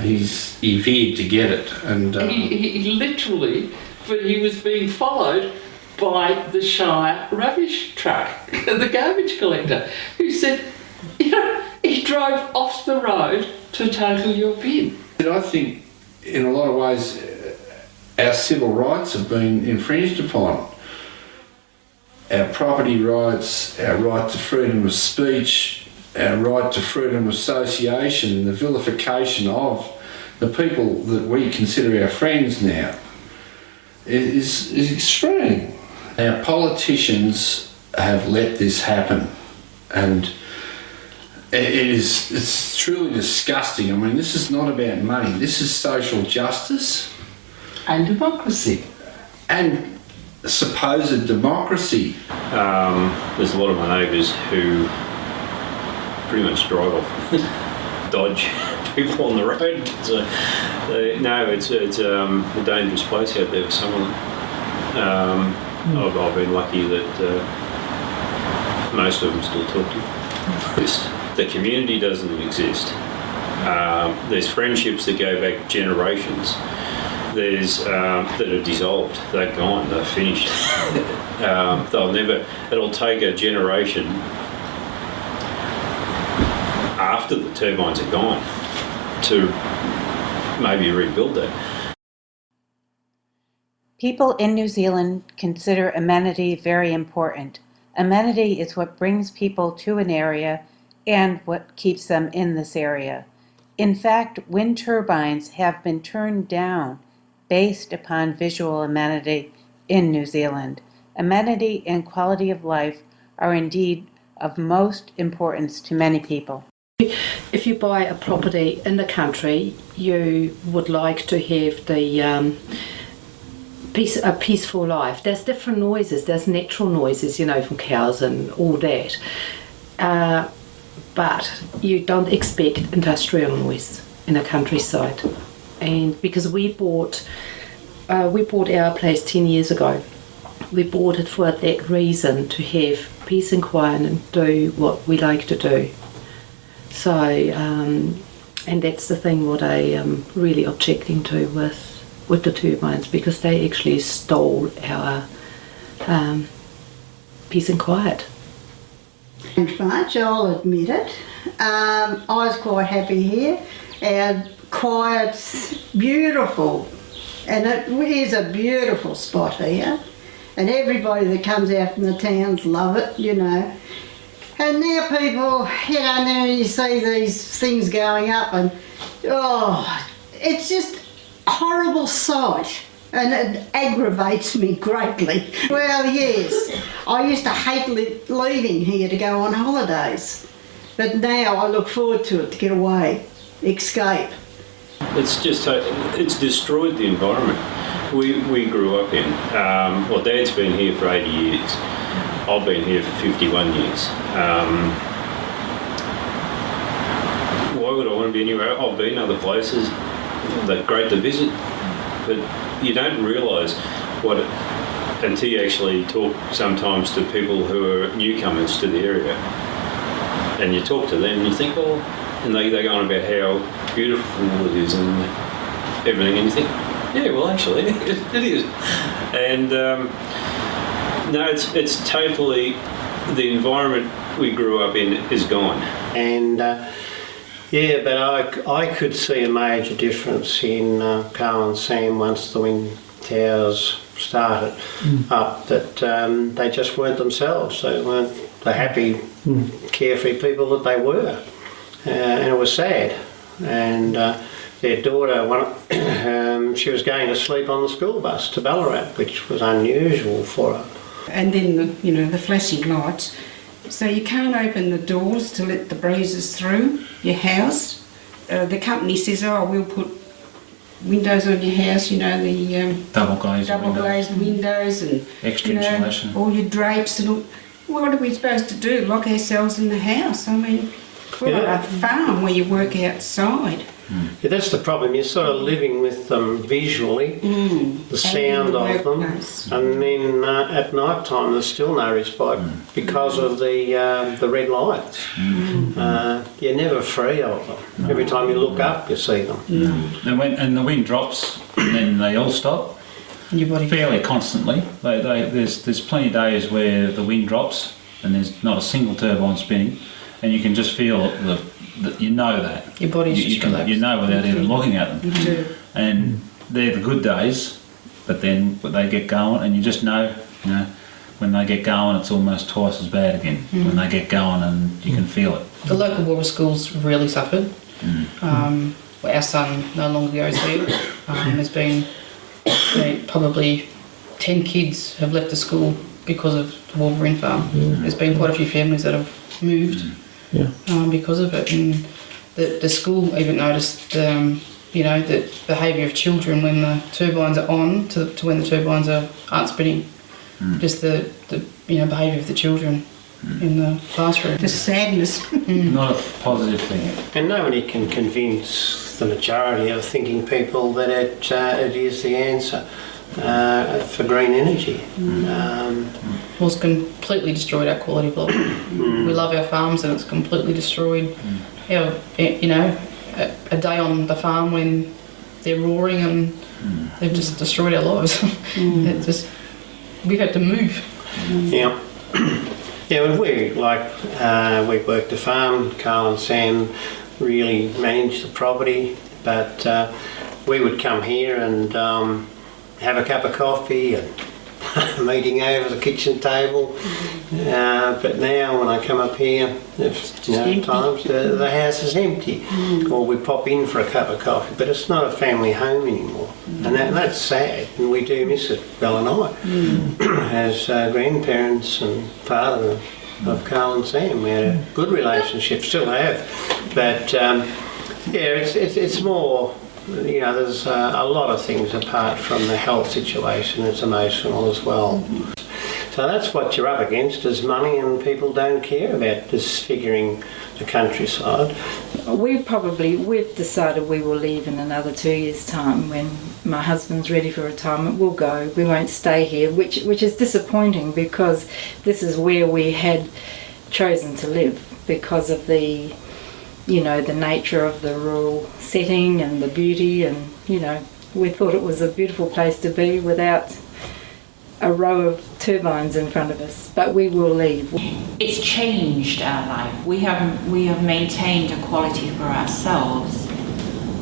He veered to get it. And He literally, but he was being followed by the Shire rubbish truck, the garbage collector, who said, he drove off the road to total your bin. I think in a lot of ways our civil rights have been infringed upon. Our property rights, our right to freedom of speech, our right to freedom of association, the vilification of the people that we consider our friends now is extreme. Our politicians have let this happen, and it's truly disgusting. I mean, this is not about money, this is social justice. And democracy. And supposed democracy. There's a lot of my neighbours who pretty much drive off, dodge people on the road. So, it's a dangerous place out there for some of them. I've been lucky that most of them still talk to you. The community doesn't exist. There's friendships that go back generations. There's that are dissolved. They're gone. They're finished. They'll never. It'll take a generation after the turbines are gone to maybe rebuild that. People in New Zealand consider amenity very important. Amenity is what brings people to an area and what keeps them in this area. In fact, wind turbines have been turned down based upon visual amenity in New Zealand. Amenity and quality of life are indeed of most importance to many people. If you buy a property in the country, you would like to have the a peaceful life. There's different noises. There's natural noises, from cows and all that. But you don't expect industrial noise in a countryside. And because we bought our place 10 years ago, we bought it for that reason, to have peace and quiet and do what we like to do. So, and that's the thing what I am really objecting to with the turbines, because they actually stole our peace and quiet. Much, I'll admit it. I was quite happy here. Our quiet's beautiful, and it is a beautiful spot here. And everybody that comes out from the towns love it, And now people, now you see these things going up and, it's just a horrible sight. And it aggravates me greatly. Well, yes, I used to hate leaving here to go on holidays. But now I look forward to it, to get away, escape. It's destroyed the environment we grew up in. Dad's been here for 80 years. I've been here for 51 years. Why would I want to be anywhere? I've been other places. They're great to visit, but you don't realise what it, until you actually talk sometimes to people who are newcomers to the area, and you talk to them and you think, and they go on about how beautiful it is and everything, and you think, yeah, well actually it is. And no, it's totally, the environment we grew up in is gone. And Yeah, but I could see a major difference in Carl and Sam once the wind towers started up, that they just weren't themselves. They weren't the happy, carefree people that they were. And it was sad. And their daughter, she was going to sleep on the school bus to Ballarat, which was unusual for her. And then, the flashing lights. So you can't open the doors to let the breezes through your house. The company says, we'll put windows on your house, the double glazed windows and extra insulation, all your drapes and all. What are we supposed to do? Lock ourselves in the house? I mean, we're on a farm where you work outside. Yeah, that's the problem. You're sort of living with them visually, the sound of them, and then at night time there's still no respite because of the red lights. You're never free of them. Every time you look up, you see them. And the wind drops, and then they all stop. Fairly constantly. There's plenty of days where the wind drops and there's not a single turbine spinning, and you can just feel you know that. Your body's just relaxed. You know without even looking at them. You do. And they're the good days, but then when they get going, and you just know, when they get going, it's almost twice as bad again. When they get going, and you can feel it. The local Water schools really suffered. Our son no longer goes there. There's been probably 10 kids have left the school because of the Water wind farm. There's been quite a few families that have moved because of it. And the school even noticed, the behaviour of children when the turbines are on to when the turbines aren't spinning. Just the behaviour of the children in the classroom. The sadness. Not a positive thing. And nobody can convince the majority of thinking people that it is the answer for green energy. Well, it's completely destroyed our quality of life. We love our farms, and it's completely destroyed our, a day on the farm when they're roaring and they've just destroyed our lives. We've had to move. Yeah. Yeah, we worked the farm. Carl and Sam really managed the property, but we would come here and have a cup of coffee and a meeting over the kitchen table. But now when I come up here, times the house is empty, or we pop in for a cup of coffee. But it's not a family home anymore, and that's sad. And we do miss it, Belle and I, as grandparents and father of Carl and Sam. We had a good relationship, still have, but it's more. There's a lot of things apart from the health situation. It's emotional as well. So that's what you're up against, is money, and people don't care about disfiguring the countryside. We've decided we will leave in another 2 years' time. When my husband's ready for retirement, we'll go. We won't stay here, which is disappointing, because this is where we had chosen to live because of the nature of the rural setting and the beauty, and we thought it was a beautiful place to be without a row of turbines in front of us. But we will leave. It's changed our life. We have maintained a quality for ourselves,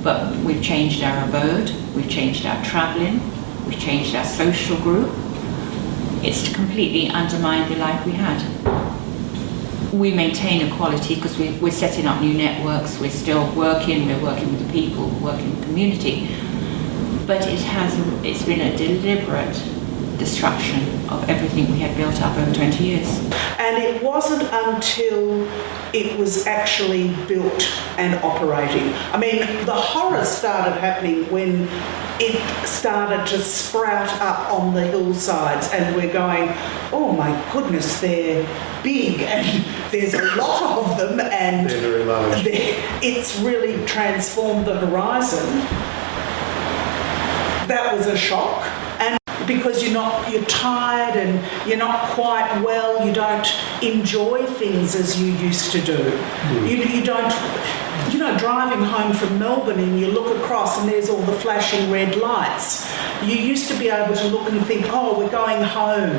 but we've changed our abode, we've changed our travelling, we've changed our social group. It's completely undermined the life we had. We maintain a quality because we're setting up new networks, we're still working, we're working with the people, working with the community. But it's been a deliberate destruction of everything we had built up over 20 years. And it wasn't until it was actually built and operating. I mean, the horror started happening when it started to sprout up on the hillsides, and we're going, oh my goodness, they're big and there's a lot of them, and they're very large. It's really transformed the horizon. That was a shock. And because you're tired and you're not quite well, you don't enjoy things as you used to do. You don't, driving home from Melbourne and you look across and there's all the flashing red lights. You used to be able to look and think, oh, we're going home.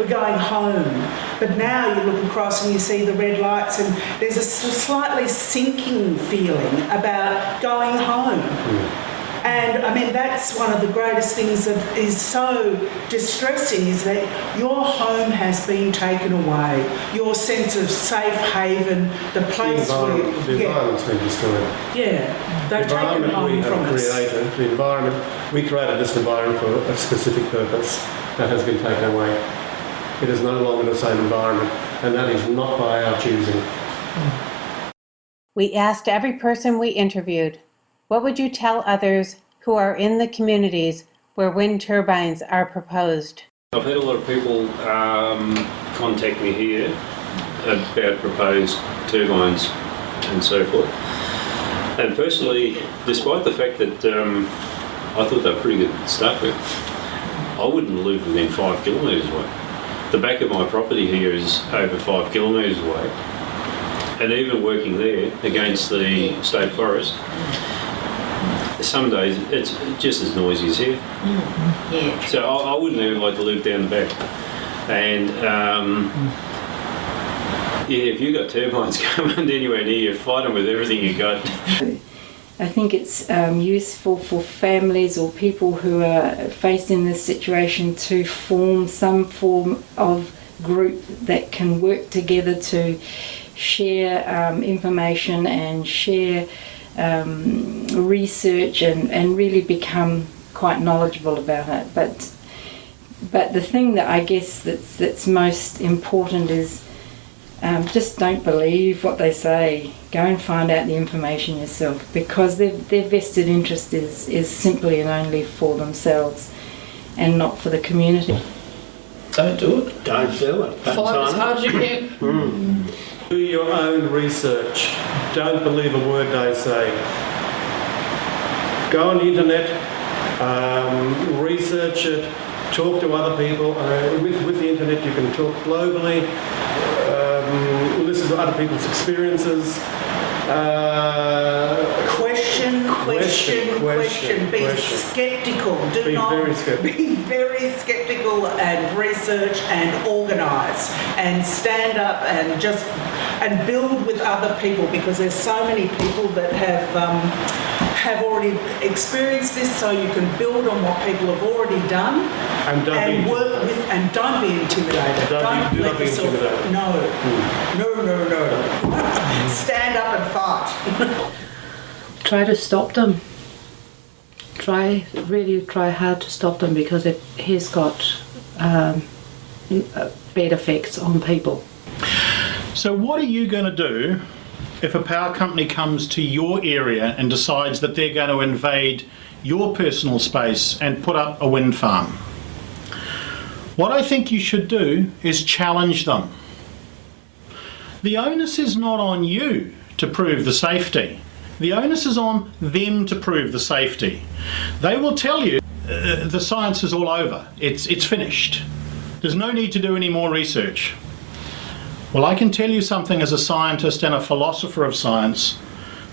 we're going home. But now you look across and you see the red lights, and there's a slightly sinking feeling about going home. And I mean, that's one of the greatest things that is so distressing, is that your home has been taken away. Your sense of safe haven, the place where... The environment's been destroyed. Yeah, they've taken home from us. The environment, we created this environment for a specific purpose that has been taken away. It is no longer the same environment, and that is not by our choosing. We asked every person we interviewed, what would you tell others who are in the communities where wind turbines are proposed? I've had a lot of people contact me here about proposed turbines and so forth. And personally, despite the fact that I thought they were pretty good to start with, I wouldn't live within 5 kilometres away. The back of my property here is over 5 kilometres away. And even working there against the state forest, some days it's just as noisy as here. Yeah. So I wouldn't even like to live down the back. And yeah, if you've got turbines coming anywhere near you, fight them with everything you got. I think it's useful for families or people who are faced in this situation to form some form of group that can work together to share information and share research and really become quite knowledgeable about it. But the thing that I guess that's most important is just don't believe what they say. Go and find out the information yourself, because their vested interest is simply and only for themselves and not for the community. Don't do it. Don't do it. Fight as hard as you can. Do your own research. Don't believe a word they say. Go on the internet, research it, talk to other people. With the internet you can talk globally, listen to other people's experiences. Question. Be sceptical. Be very sceptical. Be very sceptical and research and organise and stand up and build with other people, because there's so many people that have already experienced this, so you can build on what people have already done and work with, and don't be intimidated. Do not be intimidated. No. Stand up and fight. Try to stop them. Really try hard to stop them, because it has got bad effects on people. So what are you going to do if a power company comes to your area and decides that they're going to invade your personal space and put up a wind farm? What I think you should do is challenge them. The onus is not on you to prove the safety. The onus is on them to prove the safety. They will tell you the science is all over. It's finished. There's no need to do any more research. Well, I can tell you something as a scientist and a philosopher of science.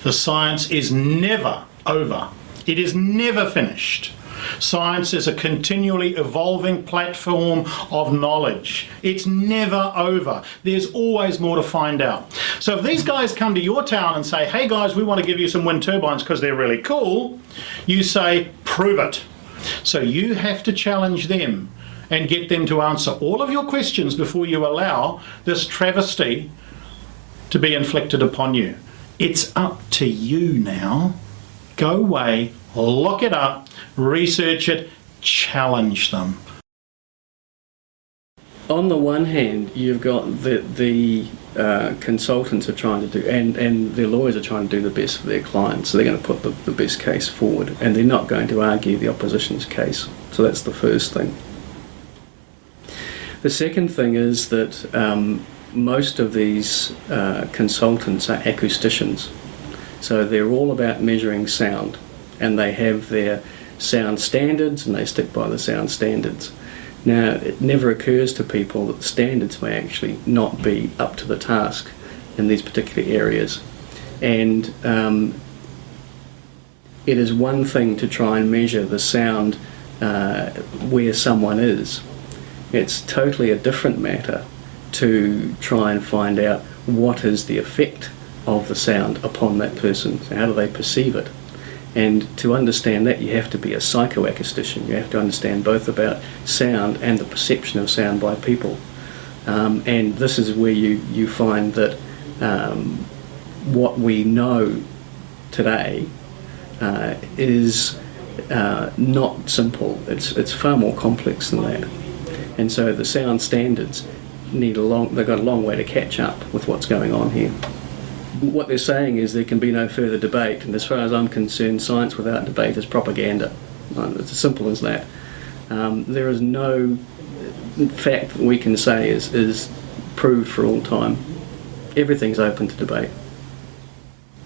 The science is never over. It is never finished. Science is a continually evolving platform of knowledge. It's never over. There's always more to find out. So if these guys come to your town and say, hey guys, we want to give you some wind turbines because they're really cool, you say, prove it. So you have to challenge them and get them to answer all of your questions before you allow this travesty to be inflicted upon you. It's up to you now. Go away, look it up, research it, challenge them. On the one hand, you've got the consultants are trying to do, and the lawyers are trying to do the best for their clients, so they're going to put the best case forward, and they're not going to argue the opposition's case. So that's the first thing. The second thing is that most of these consultants are acousticians. So they're all about measuring sound, and they have their sound standards and they stick by the sound standards. Now, it never occurs to people that the standards may actually not be up to the task in these particular areas. And it is one thing to try and measure the sound where someone is. It's totally a different matter to try and find out what is the effect of the sound upon that person. How do they perceive it? And to understand that, you have to be a psychoacoustician. You have to understand both about sound and the perception of sound by people. And this is where you find that what we know today is not simple. It's far more complex than that. And so the sound standards they've got a long way to catch up with what's going on here. What they're saying is there can be no further debate, and as far as I'm concerned, science without debate is propaganda. It's as simple as that. There is no fact that we can say is proved for all time. Everything's open to debate.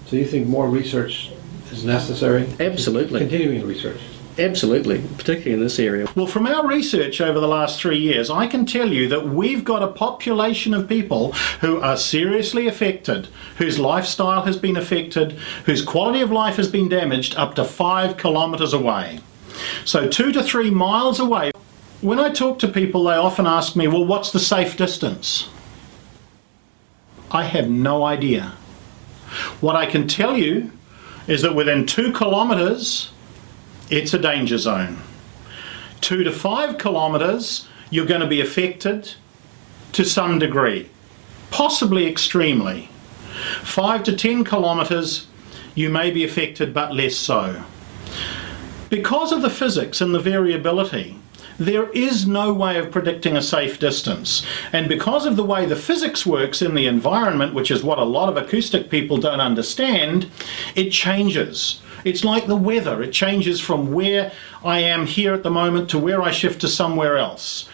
So you think more research is necessary? Absolutely. Continuing research? Absolutely, particularly in this area. Well, from our research over the last 3 years, I can tell you that we've got a population of people who are seriously affected, whose lifestyle has been affected, whose quality of life has been damaged up to 5 kilometres away. So 2 to 3 miles away. When I talk to people, they often ask me, well, what's the safe distance? I have no idea. What I can tell you is that within 2 kilometres, it's a danger zone. 2 to 5 kilometres, you're going to be affected to some degree, possibly extremely. 5 to 10 kilometres, you may be affected, but less so. Because of the physics and the variability, there is no way of predicting a safe distance. And because of the way the physics works in the environment, which is what a lot of acoustic people don't understand, it changes. It's like the weather. It changes from where I am here at the moment to where I shift to somewhere else.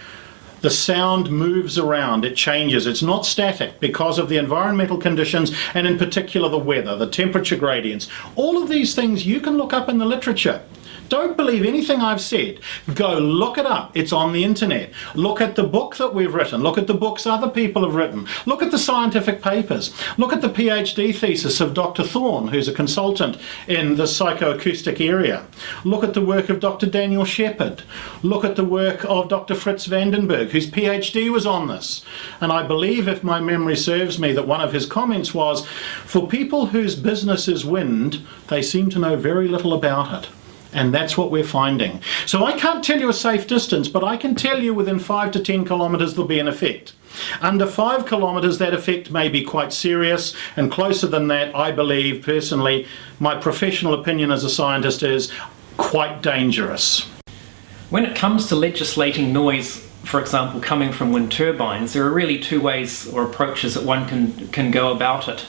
The sound moves around, it changes. It's not static because of the environmental conditions and in particular the weather, the temperature gradients. All of these things you can look up in the literature. Don't believe anything I've said. Go look it up. It's on the internet. Look at the book that we've written. Look at the books other people have written. Look at the scientific papers. Look at the PhD thesis of Dr. Thorne, who's a consultant in the psychoacoustic area. Look at the work of Dr. Daniel Shepherd. Look at the work of Dr. Fritz Vandenberg, whose PhD was on this. And I believe, if my memory serves me, that one of his comments was, for people whose business is wind, they seem to know very little about it. And that's what we're finding. So I can't tell you a safe distance, but I can tell you within 5 to 10 kilometres there'll be an effect. Under 5 kilometres that effect may be quite serious, and closer than that, I believe personally, my professional opinion as a scientist is quite dangerous. When it comes to legislating noise, for example, coming from wind turbines, there are really 2 ways or approaches that one can go about it.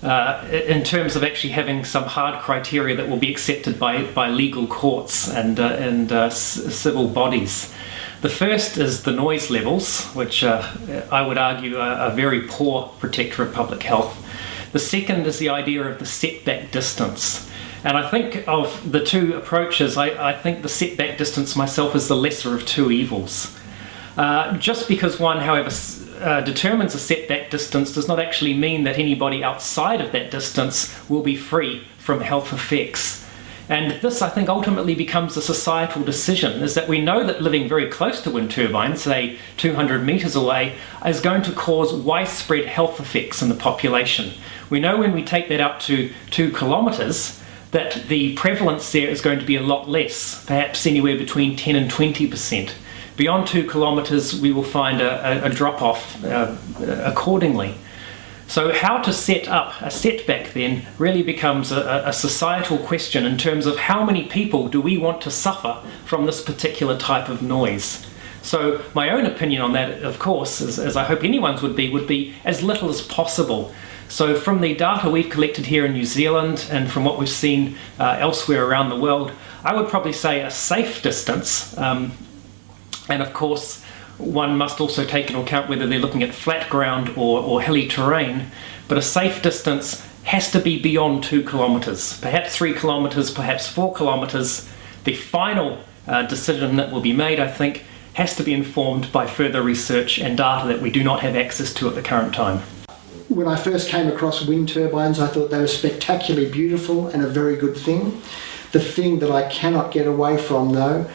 In terms of actually having some hard criteria that will be accepted by legal courts and civil bodies. The first is the noise levels, which I would argue are a very poor predictor of public health. The second is the idea of the setback distance. And I think of the 2 approaches, I think the setback distance myself is the lesser of 2 evils. Just because one, however, determines a setback distance does not actually mean that anybody outside of that distance will be free from health effects. And this, I think, ultimately becomes a societal decision, is that we know that living very close to wind turbines, say 200 metres away, is going to cause widespread health effects in the population. We know when we take that up to 2 kilometres that the prevalence there is going to be a lot less, perhaps anywhere between 10 and 20%. Beyond 2 kilometres, we will find a drop-off accordingly. So how to set up a setback then really becomes a societal question in terms of how many people do we want to suffer from this particular type of noise. So my own opinion on that, of course, as I hope anyone's would be as little as possible. So from the data we've collected here in New Zealand and from what we've seen elsewhere around the world, I would probably say a safe distance. And of course, one must also take into account whether they're looking at flat ground or hilly terrain, but a safe distance has to be beyond 2 kilometres, perhaps 3 kilometres, perhaps 4 kilometres. The final decision that will be made, I think, has to be informed by further research and data that we do not have access to at the current time. When I first came across wind turbines, I thought they were spectacularly beautiful and a very good thing. The thing that I cannot get away from, though,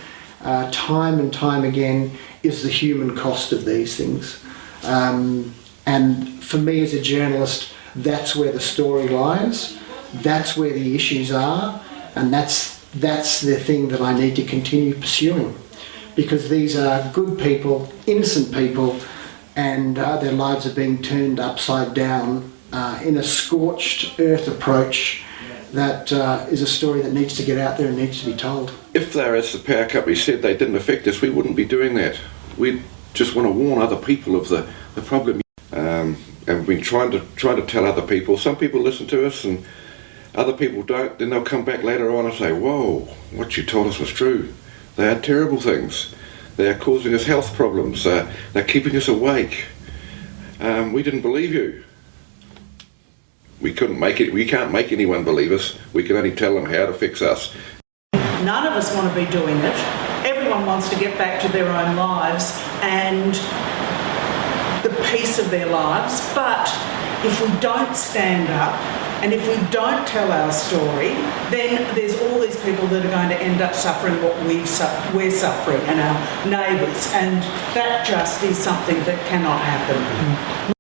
time and time again is the human cost of these things. And for me as a journalist, that's where the story lies, that's where the issues are, and that's the thing that I need to continue pursuing. Because these are good people, innocent people, and their lives are being turned upside down in a scorched earth approach that is a story that needs to get out there and needs to be told. If they're, as the power company said, they didn't affect us, we wouldn't be doing that. We just want to warn other people of the problem. And we've been trying to tell other people. Some people listen to us and other people don't. Then they'll come back later on and say, whoa, what you told us was true. They are terrible things. They are causing us health problems. They're keeping us awake. We didn't believe you. We couldn't make it. We can't make anyone believe us. We can only tell them how to fix us. None of us want to be doing it. Everyone wants to get back to their own lives and the peace of their lives. But if we don't stand up and if we don't tell our story, then there's all these people that are going to end up suffering what we're suffering and our neighbours. And that just is something that cannot happen.